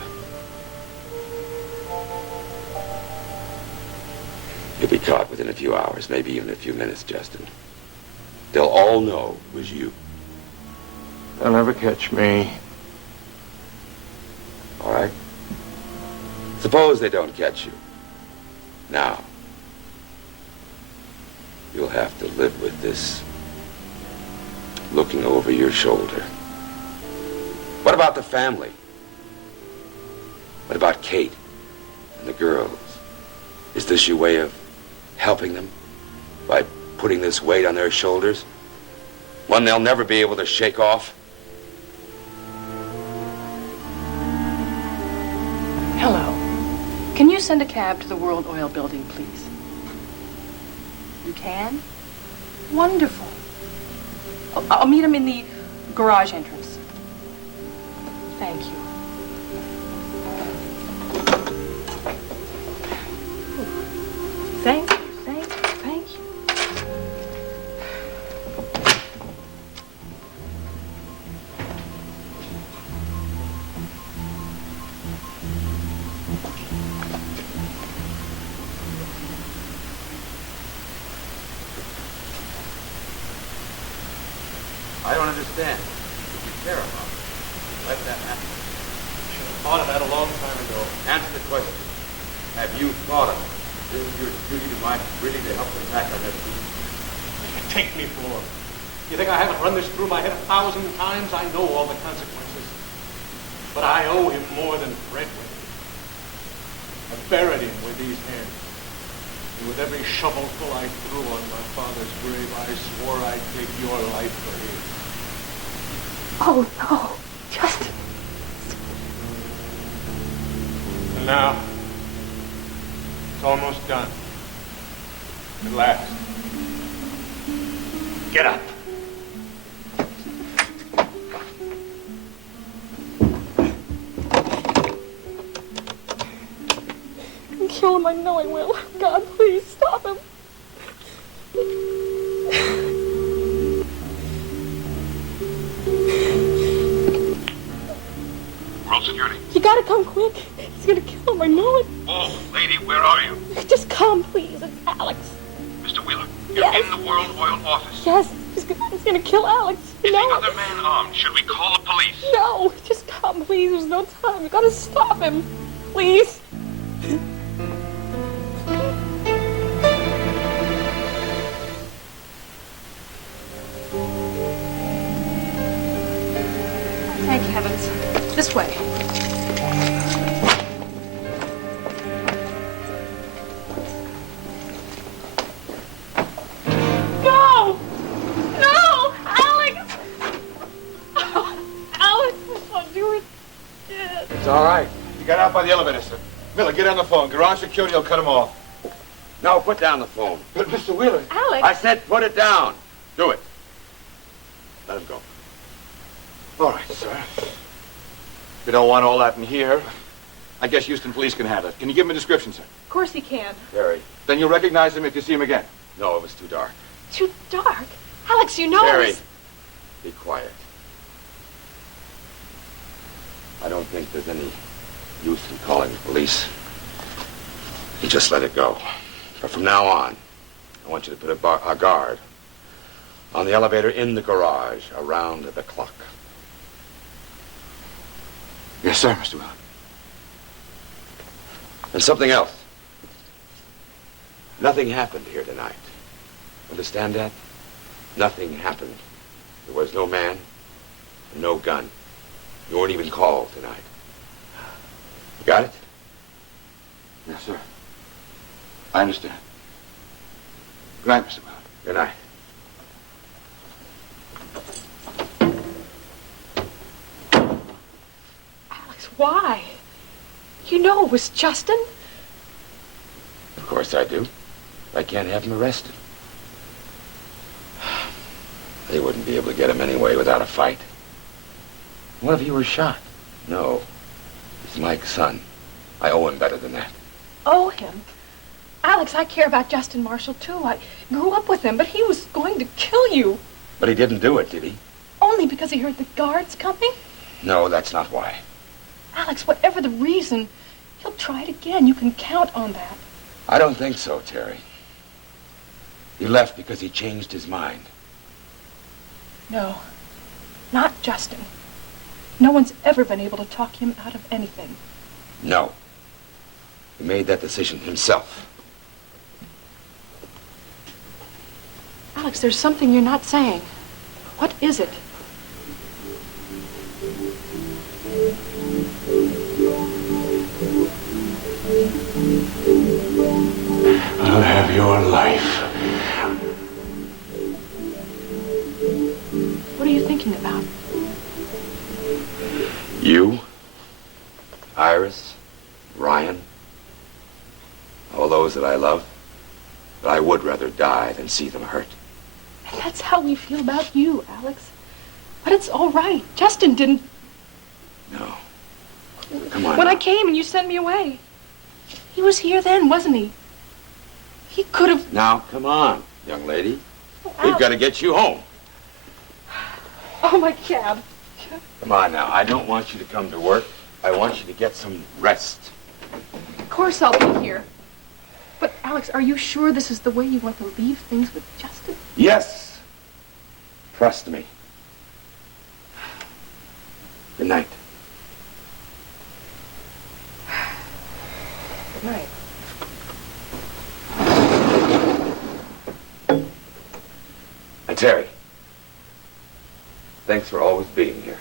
You'll be caught within a few hours, maybe even a few minutes, Justin. They'll all know it was you. They'll never catch me. All right? Suppose they don't catch you. Now, you'll have to live with this looking over your shoulder. What about the family? What about Kate and the girls? Is this your way of helping them by putting this weight on their shoulders? One they'll never be able to shake off? Hello. Can you send a cab to the World Oil Building, please? You can? Wonderful. I'll meet him in the garage entrance. Thank you. Thank you, thank you, thank you. I don't understand. If you care about it, let that happen. You should have thought of that a long time ago. Answer the question. Have you thought of it? Is it your duty to mind really to help them back on their feet? Take me for him. You think I haven't run this through my head 1,000 times? I know all the consequences. But I owe him more than Fred with. I buried him with these hands. And with every shovelful I threw on my father's grave, I swore I'd take your life for his. Oh, no. Justin. And now, it's almost done. At last. Get up. Kill him, I know I will. God, please stop him. World Security. You gotta come quick. He's gonna kill him, I know it. Oh, lady, where are you? Just come, please. It's Alex. Mr. Wheeler, you're Yes. in the World Oil office. Yes, he's gonna kill Alex. Is No. the other man armed? Should we call the police? No, just come, please. There's no time. You gotta stop him. Please. Thank heavens. This way. No! No! Alex! Oh, Alex, don't do it. Yes. It's all right. You got out by the elevator, sir. Miller, get on the phone. Garage security will cut him off. No, put down the phone. But, Mr. Wheeler... Alex! I said put it down. Do it. Let him go. All right, sir. If you don't want all that in here, I guess Houston Police can handle it. Can you give him a description, sir? Of course he can. Terry. Then you'll recognize him if you see him again. No, it was too dark. Too dark. Alex, you know Terry, this. be quiet. I don't think there's any use in calling the police. You just let it go. But from now on, I want you to put a guard on the elevator in the garage around the clock. Yes, sir, Mr. Wheeler. And something else. Nothing happened here tonight. Understand that? Nothing happened. There was no man, and no gun. You weren't even called tonight. You got it? Yes, sir. I understand. Good night, Mr. Wheeler. Good night. Alex, why? You know it was Justin. Of course I do. I can't have him arrested. They wouldn't be able to get him anyway without a fight. What if he were shot? No. He's Mike's son. I owe him better than that. Owe him? Alex, I care about Justin Marshall, too. I grew up with him, but he was going to kill you. But he didn't do it, did he? Only because he heard the guards coming? No, that's not why. Alex, whatever the reason, he'll try it again. You can count on that. I don't think so, Terry. He left because he changed his mind. No, not Justin. No one's ever been able to talk him out of anything. No. He made that decision himself. Alex, there's something you're not saying. What is it? I'll have your life. What are you thinking about? You, Iris, Ryan, love, but I would rather die than see them hurt. That's how we feel about you, Alex. But it's all right. Justin didn't... No. Come on. When now. I came and you sent me away. He was here then, wasn't he? He could have... Now, come on, young lady. Oh, We've got to get you home. Oh, my cab. Come on now. I don't want you to come to work. I want you to get some rest. Of course I'll be here. But, Alex, are you sure this is the way you want to leave things with Justin? Yes. Trust me. Good night. Good night. And Terry, thanks for always being here.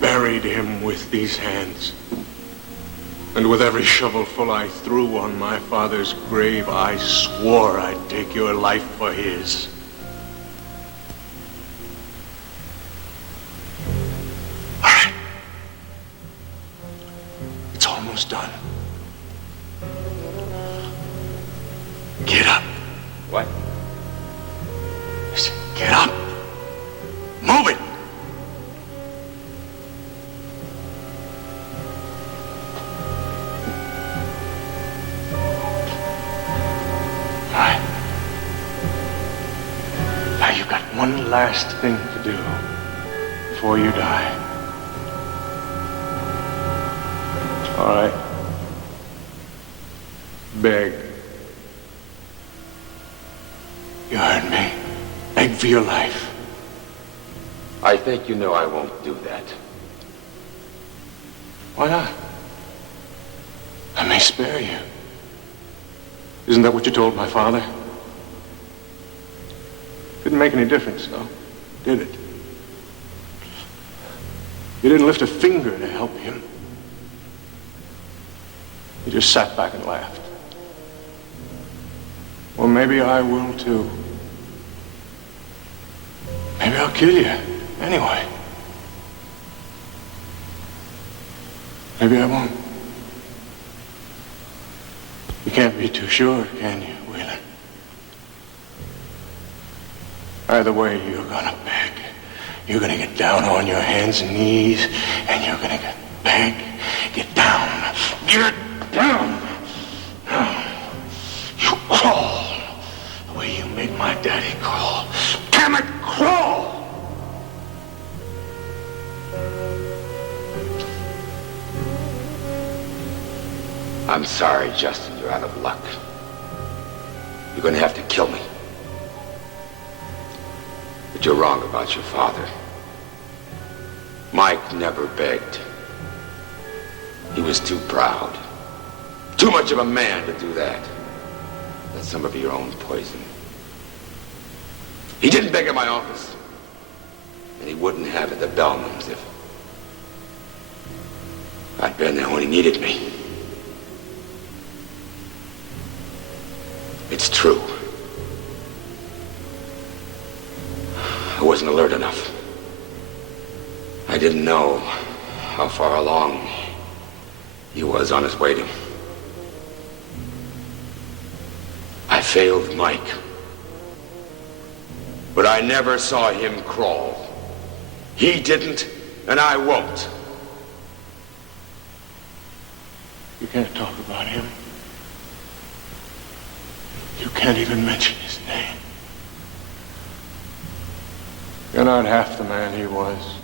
Buried him with these hands. And with every shovelful I threw on my father's grave, I swore I'd take your life for his. All right. It's almost done. Get up. What? I said, get up. Move it. One last thing to do before you die. All right. Beg. You heard me. Beg for your life. I think you know I won't do that. Why not? I may spare you. Isn't that what you told my father? Didn't make any difference, though, did it? You didn't lift a finger to help him. You just sat back and laughed. Well, maybe I will, too. Maybe I'll kill you anyway. Maybe I won't. You can't be too sure, can you, Wheeler? Either way, you're gonna beg. You're gonna get down on your hands and knees, and you're gonna beg. Get down. Get down. You crawl the way you made my daddy crawl. Damn it, crawl! I'm sorry, Justin. You're out of luck. You're going to have to kill me. But you're wrong about your father. Mike never begged. He was too proud. Too much of a man to do that. That's some of your own poison. He didn't beg in my office. And he wouldn't have at the Bellmans if I'd been there when he needed me. It's true. I wasn't alert enough. I didn't know how far along he was on his way to. I failed Mike. But I never saw him crawl. He didn't, and I won't. You can't talk about him. You can't even mention his name. You're not half the man he was.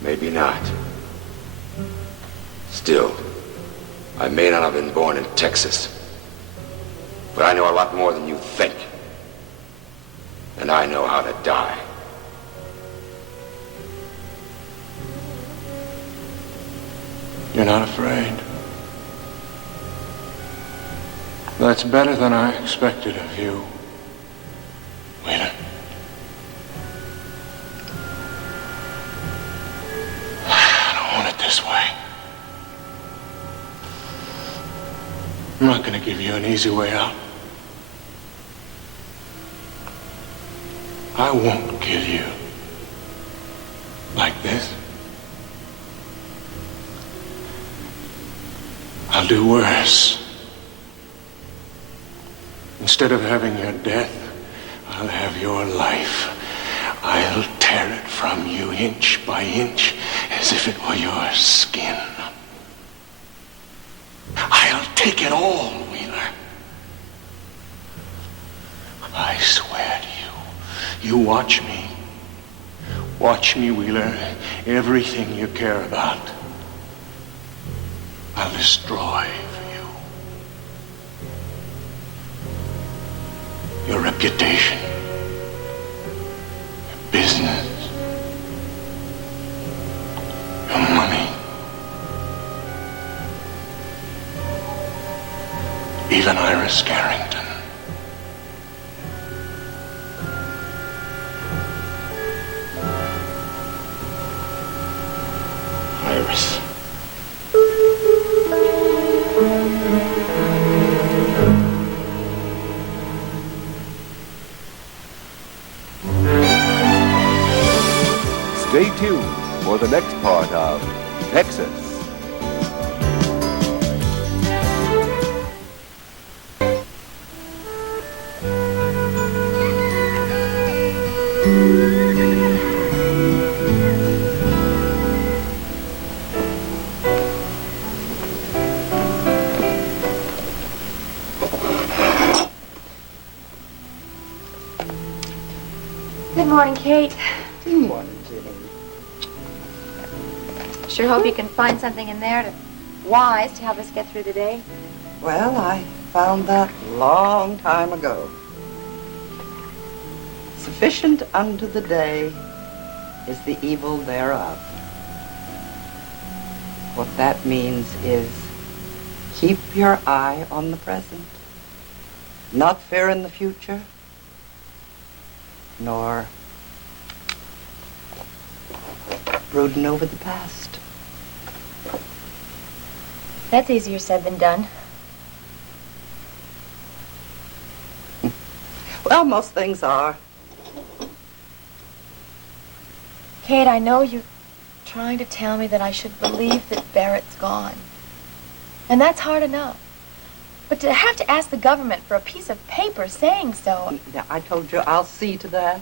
Maybe not. Still, I may not have been born in Texas. But I know a lot more than you think. And I know how to die. You're not afraid. That's better than I expected of you, Wheeler. I'm not going to give you an easy way out. I won't kill you like this. I'll do worse. Instead of having your death, I'll have your life. I'll tear it from you inch by inch as if it were your skin. I'll take it all, Wheeler. I swear to you. You watch me. Watch me, Wheeler. Everything you care about, I'll destroy for you. Your reputation, your business, your money, even Iris Carrington. Iris. Stay tuned for the next part of Texas. Good morning, Kate. Good morning, Jenny. Sure hope you can find something in there wise to help us get through the day. Well, I found that long time ago. Sufficient unto the day is the evil thereof. What that means is keep your eye on the present, not fearing the future, nor brooding over the past. That's easier said than done. Well, most things are. Kate, I know you're trying to tell me that I should believe that Barrett's gone. And that's hard enough. But to have to ask the government for a piece of paper saying so... Now, I told you I'll see to that.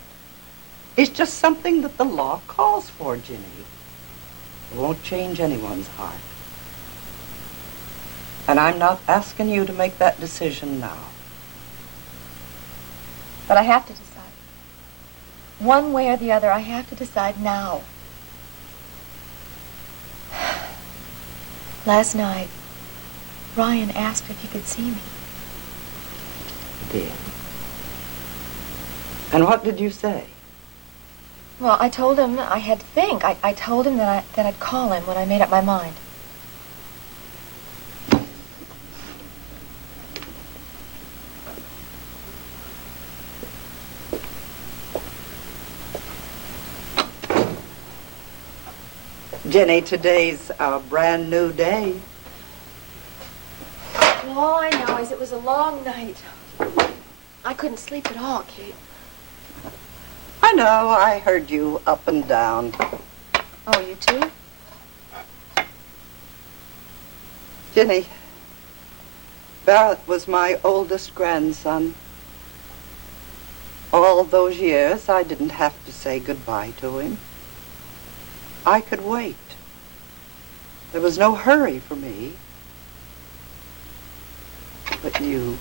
It's just something that the law calls for, Ginny. It won't change anyone's heart. And I'm not asking you to make that decision now. But I have to decide. One way or the other, I have to decide now. Last night, Ryan asked if he could see me. He did. And what did you say? Well, I told him I had to think. I told him that I'd call him when I made up my mind. Jenny, today's a brand new day. Well, all I know is it was a long night. I couldn't sleep at all, Kate. I know, I heard you up and down. Oh, you too? Jenny, Barrett was my oldest grandson. All those years, I didn't have to say goodbye to him. I could wait. There was no hurry for me. But you...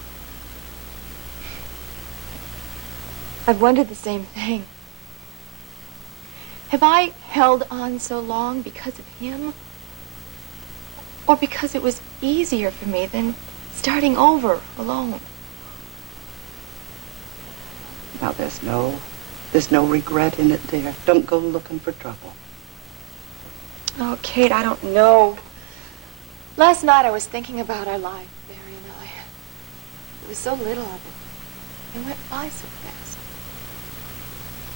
I've wondered the same thing. Have I held on so long because of him? Or because it was easier for me than starting over alone? Now, there's no regret in it, dear. Don't go looking for trouble. Oh, Kate, I don't know. Last night I was thinking about our life, Barry and I. There was so little of it. It went by so fast.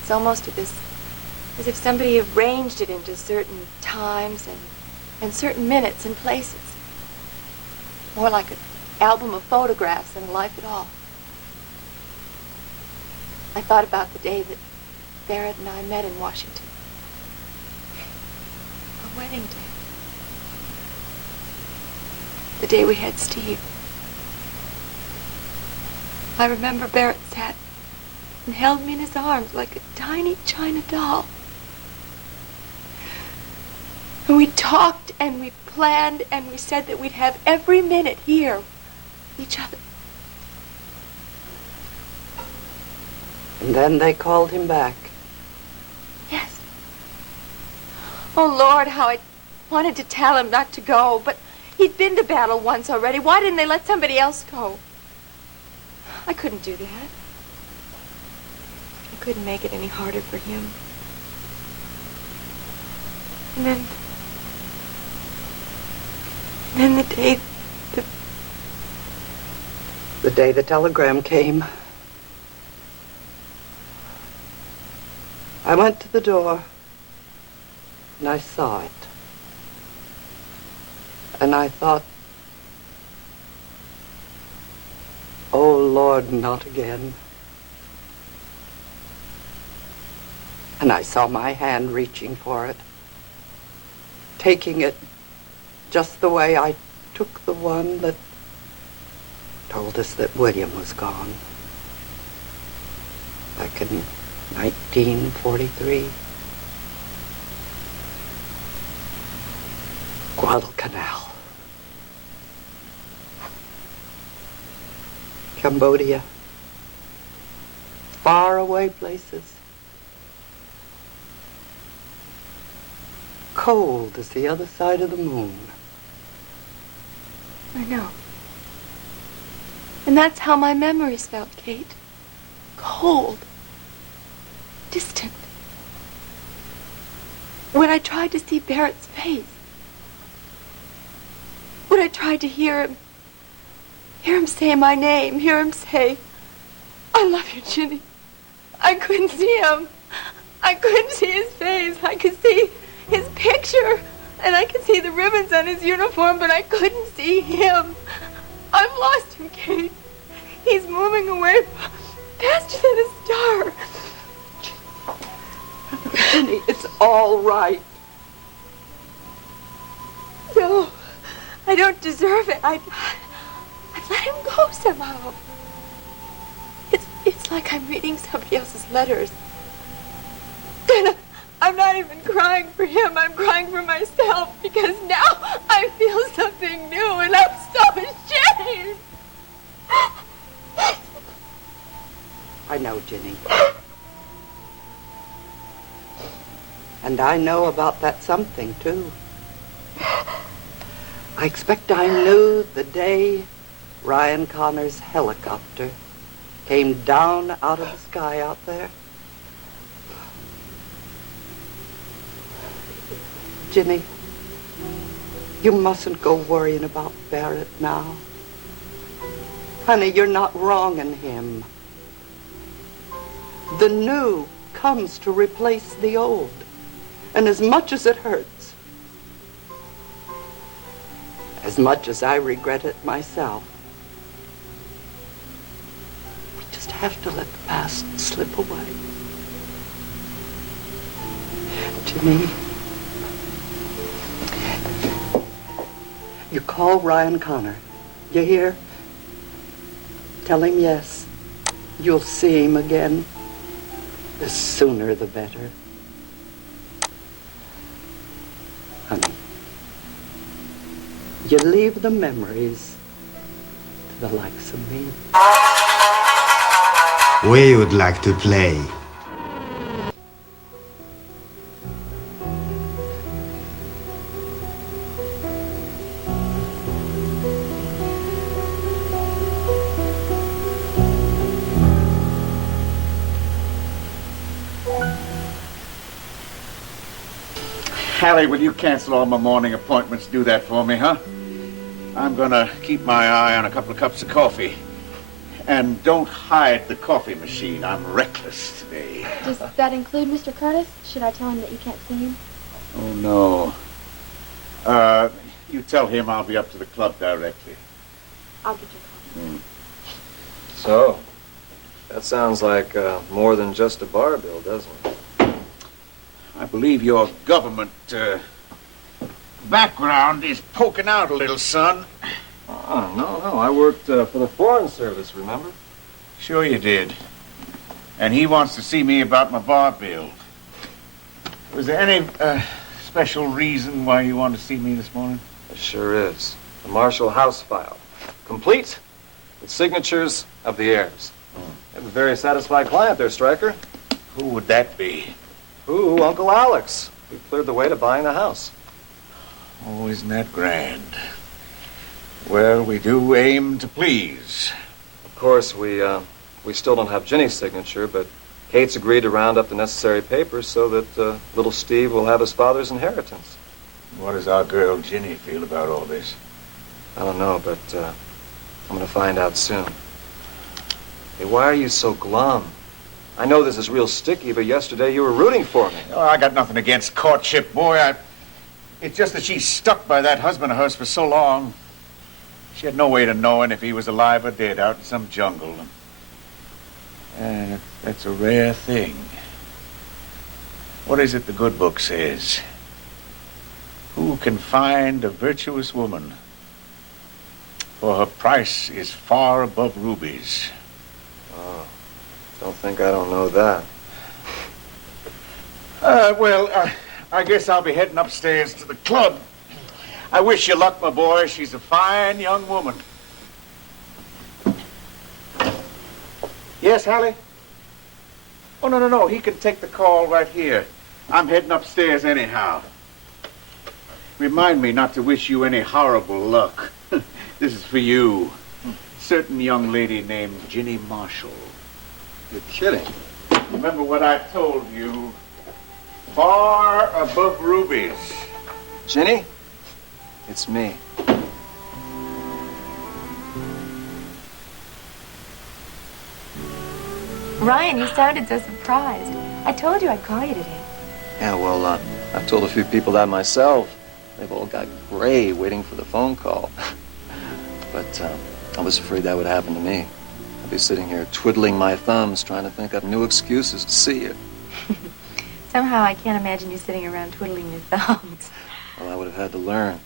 It's almost as if somebody arranged it into certain times and certain minutes and places. More like a album of photographs than life at all. I thought about the day that Barrett and I met in Washington. Our wedding day. The day we had Steve. I remember Barrett sat and held me in his arms like a tiny china doll. And we talked and we planned and we said that we'd have every minute here with each other. And then they called him back. Yes. Oh, Lord, how I wanted to tell him not to go, but he'd been to battle once already. Why didn't they let somebody else go? I couldn't do that. I couldn't make it any harder for him. And then the day The day the telegram came, I went to the door and I saw it. And I thought, oh Lord, not again. And I saw my hand reaching for it, taking it just the way I took the one that told us that William was gone back in 1943. Guadalcanal. Cambodia. Far away places. Cold as the other side of the moon. I know. And that's how my memories felt, Kate. Cold. Distant. When I tried to see Barrett's face. When I tried to hear him say my name, hear him say, I love you, Ginny. I couldn't see him. I couldn't see his face. I could see his picture, and I could see the ribbons on his uniform, but I couldn't see him. I've lost him, Kate. He's moving away faster than a star. Ginny, it's all right. No, I don't deserve it. I'd let him go somehow. It's like I'm reading somebody else's letters. And I'm not even crying for him. I'm crying for myself because now I feel something new and I'm so ashamed. I know, Ginny. And I know about that something, too. I expect I knew the day Ryan Connor's helicopter came down out of the sky out there. Ginny, you mustn't go worrying about Barrett now. Honey, you're not wronging him. The new comes to replace the old. And as much as it hurts, as much as I regret it myself, we just have to let the past slip away. Ginny, you call Ryan Connor. You hear? Tell him yes. You'll see him again. The sooner the better. Honey, you leave the memories to the likes of me. We would like to play. Hallie, will you cancel all my morning appointments? Do that for me, huh? I'm gonna keep my eye on a couple of cups of coffee. And don't hide the coffee machine. I'm reckless today. Does that include Mr. Curtis? Should I tell him that you can't see him? Oh, no. You tell him I'll be up to the club directly. I'll get your coffee. So, that sounds like more than just a bar bill, doesn't it? I believe your government background is poking out a little, son. Oh, no. I worked for the Foreign Service, remember? Sure you did. And he wants to see me about my bar bill. Was there any special reason why you wanted to see me this morning? There sure is. The Marshall House file. Complete with signatures of the heirs. You have a very satisfied client there, Stryker. Who would that be? Who? Uncle Alex. We cleared the way to buying the house. Oh, isn't that grand? Well, we do aim to please. Of course, we still don't have Ginny's signature, but Kate's agreed to round up the necessary papers so that little Steve will have his father's inheritance. What does our girl Ginny feel about all this? I don't know, but I'm going to find out soon. Hey, why are you so glum? I know this is real sticky, but yesterday you were rooting for me. Oh, I got nothing against courtship, boy. It's just that she's stuck by that husband of hers for so long. She had no way to knowing if he was alive or dead out in some jungle. And that's a rare thing. What is it the good book says? Who can find a virtuous woman? For her price is far above rubies. Oh, don't think I don't know that. I guess I'll be heading upstairs to the club. I wish you luck, my boy. She's a fine young woman. Yes, Hallie? Oh, no. He can take the call right here. I'm heading upstairs anyhow. Remind me not to wish you any horrible luck. This is for you. Certain young lady named Ginny Marshall. You're kidding. Remember what I told you. Far above rubies. Ginny? It's me. Ryan, you sounded so surprised. I told you I'd call you today. Yeah, well, I've told a few people that myself. They've all got gray waiting for the phone call. But I was afraid that would happen to me. I'd be sitting here twiddling my thumbs trying to think up new excuses to see you. Somehow I can't imagine you sitting around twiddling your thumbs. Well, I would have had to learn.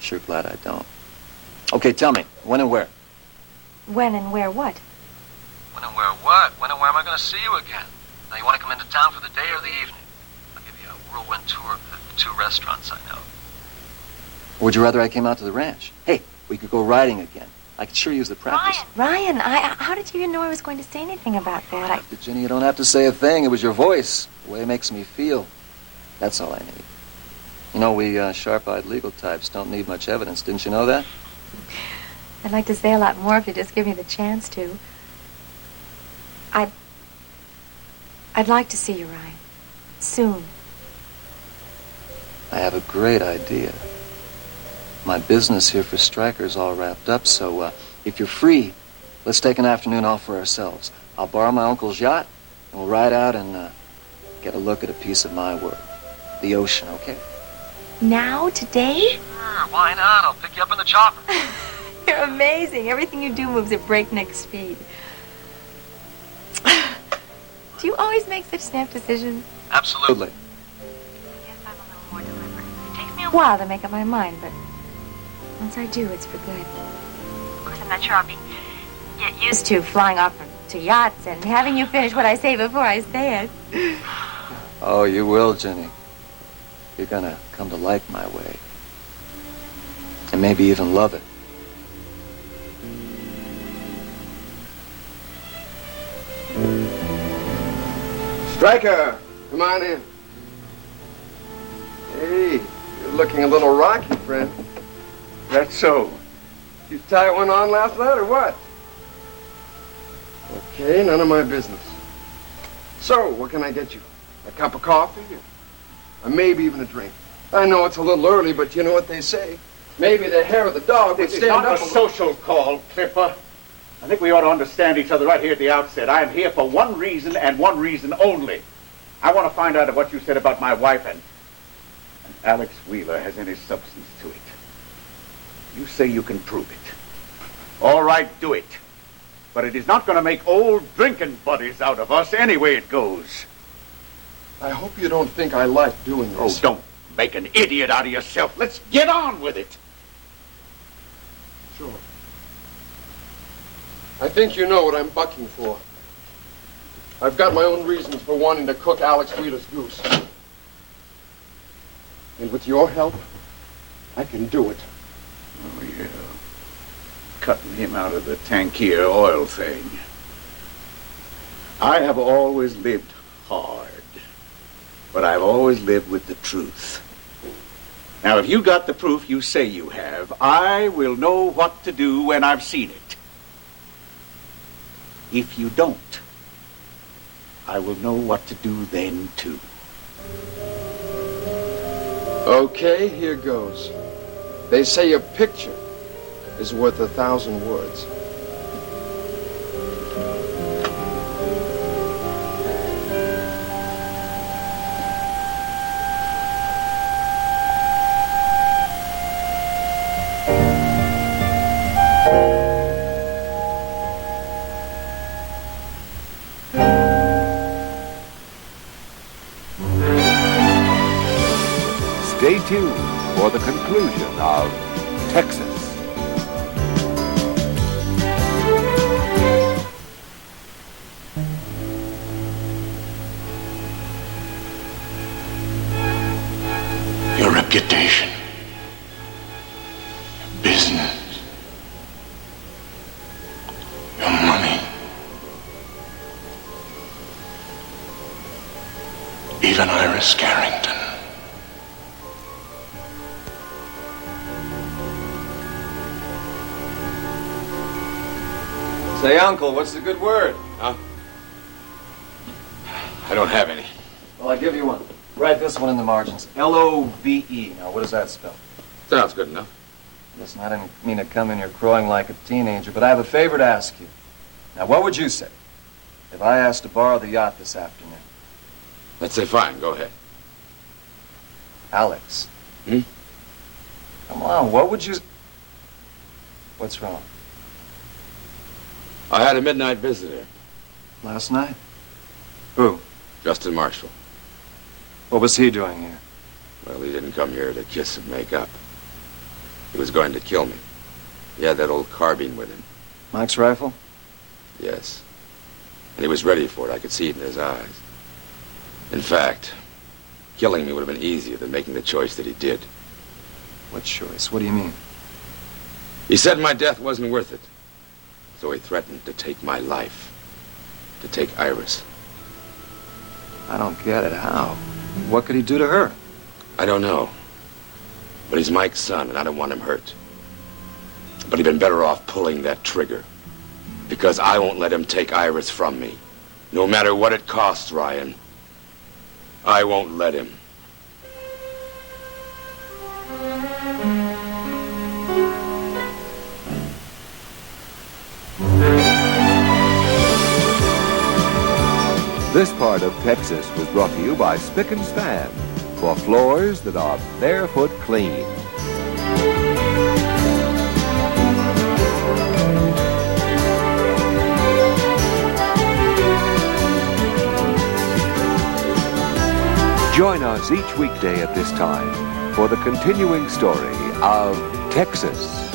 Sure glad I don't. Okay, tell me, when and where? When and where what? When and where what? When and where am I going to see you again? Now, you want to come into town for the day or the evening? I'll give you a whirlwind tour of the 2 restaurants I know. Or would you rather I came out to the ranch? Hey, we could go riding again. I could sure use the practice. Ryan, how did you even know I was going to say anything about that? Ginny, you don't have to say a thing. It was your voice, the way it makes me feel. That's all I need. You know, we sharp-eyed legal types don't need much evidence. Didn't you know that? I'd like to say a lot more if you just give me the chance to. I'd like to see you, Ryan. Soon. I have a great idea. My business here for Stryker's all wrapped up, so if you're free, let's take an afternoon off for ourselves. I'll borrow my uncle's yacht, and we'll ride out and get a look at a piece of my work. The ocean, okay? Now? Today? Sure, why not? I'll pick you up in the chopper. You're amazing. Everything you do moves at breakneck speed. Do you always make such snap decisions? Absolutely. It takes me a while to make up my mind, but once I do, it's for good. Of course, I'm not sure I'll get used to flying off to yachts and having you finish what I say before I say it. Oh, you will, Ginny. You're gonna come to like my way. And maybe even love it. Stryker, come on in. Hey, you're looking a little rocky, friend. That's so. You tie one on last night or what? Okay, none of my business. So, what can I get you? A cup of coffee? Or maybe even a drink? I know it's a little early, but you know what they say. Maybe the hair of the dog would This is stand not up a social call, Clipper. I think we ought to understand each other right here at the outset. I am here for one reason and one reason only. I want to find out if what you said about my wife and Alex Wheeler has any substance to it. You say you can prove it. All right, do it. But it is not going to make old drinking buddies out of us any way it goes. I hope you don't think I like doing this. Oh, don't make an idiot out of yourself. Let's get on with it. Sure. I think you know what I'm bucking for. I've got my own reasons for wanting to cook Alex Wheeler's goose. And with your help, I can do it. Oh, yeah. Cutting him out of the Tankier oil thing. I have always lived hard, but I've always lived with the truth. Now, if you got the proof you say you have, I will know what to do when I've seen it. If you don't, I will know what to do then, too. Okay, here goes. They say a picture is worth 1,000 words. Stay tuned for the conclusion of Texas. Your reputation, your business, your money, even Iris Carrington. Say, Uncle, what's the good word? Huh? I don't have any. Well, I'll give you one. Write this one in the margins. L-O-V-E. Now, what does that spell? Sounds good enough. Listen, I didn't mean to come in here crowing like a teenager, but I have a favor to ask you. Now, what would you say if I asked to borrow the yacht this afternoon? Let's say fine, go ahead. Alex. Hmm? Come on, what would you... What's wrong? I had a midnight visitor. Last night? Who? Justin Marshall. What was he doing here? Well, he didn't come here to kiss and make up. He was going to kill me. He had that old carbine with him. Mike's rifle? Yes. And he was ready for it. I could see it in his eyes. In fact, killing me would have been easier than making the choice that he did. What choice? What do you mean? He said my death wasn't worth it. So he threatened to take my life. To take Iris. I don't get it. How? What could he do to her? I don't know. But he's Mike's son, and I don't want him hurt. But he'd been better off pulling that trigger. Because I won't let him take Iris from me. No matter what it costs, Ryan. I won't let him. This part of Texas was brought to you by Spick and Span for floors that are barefoot clean. Join us each weekday at this time for the continuing story of Texas.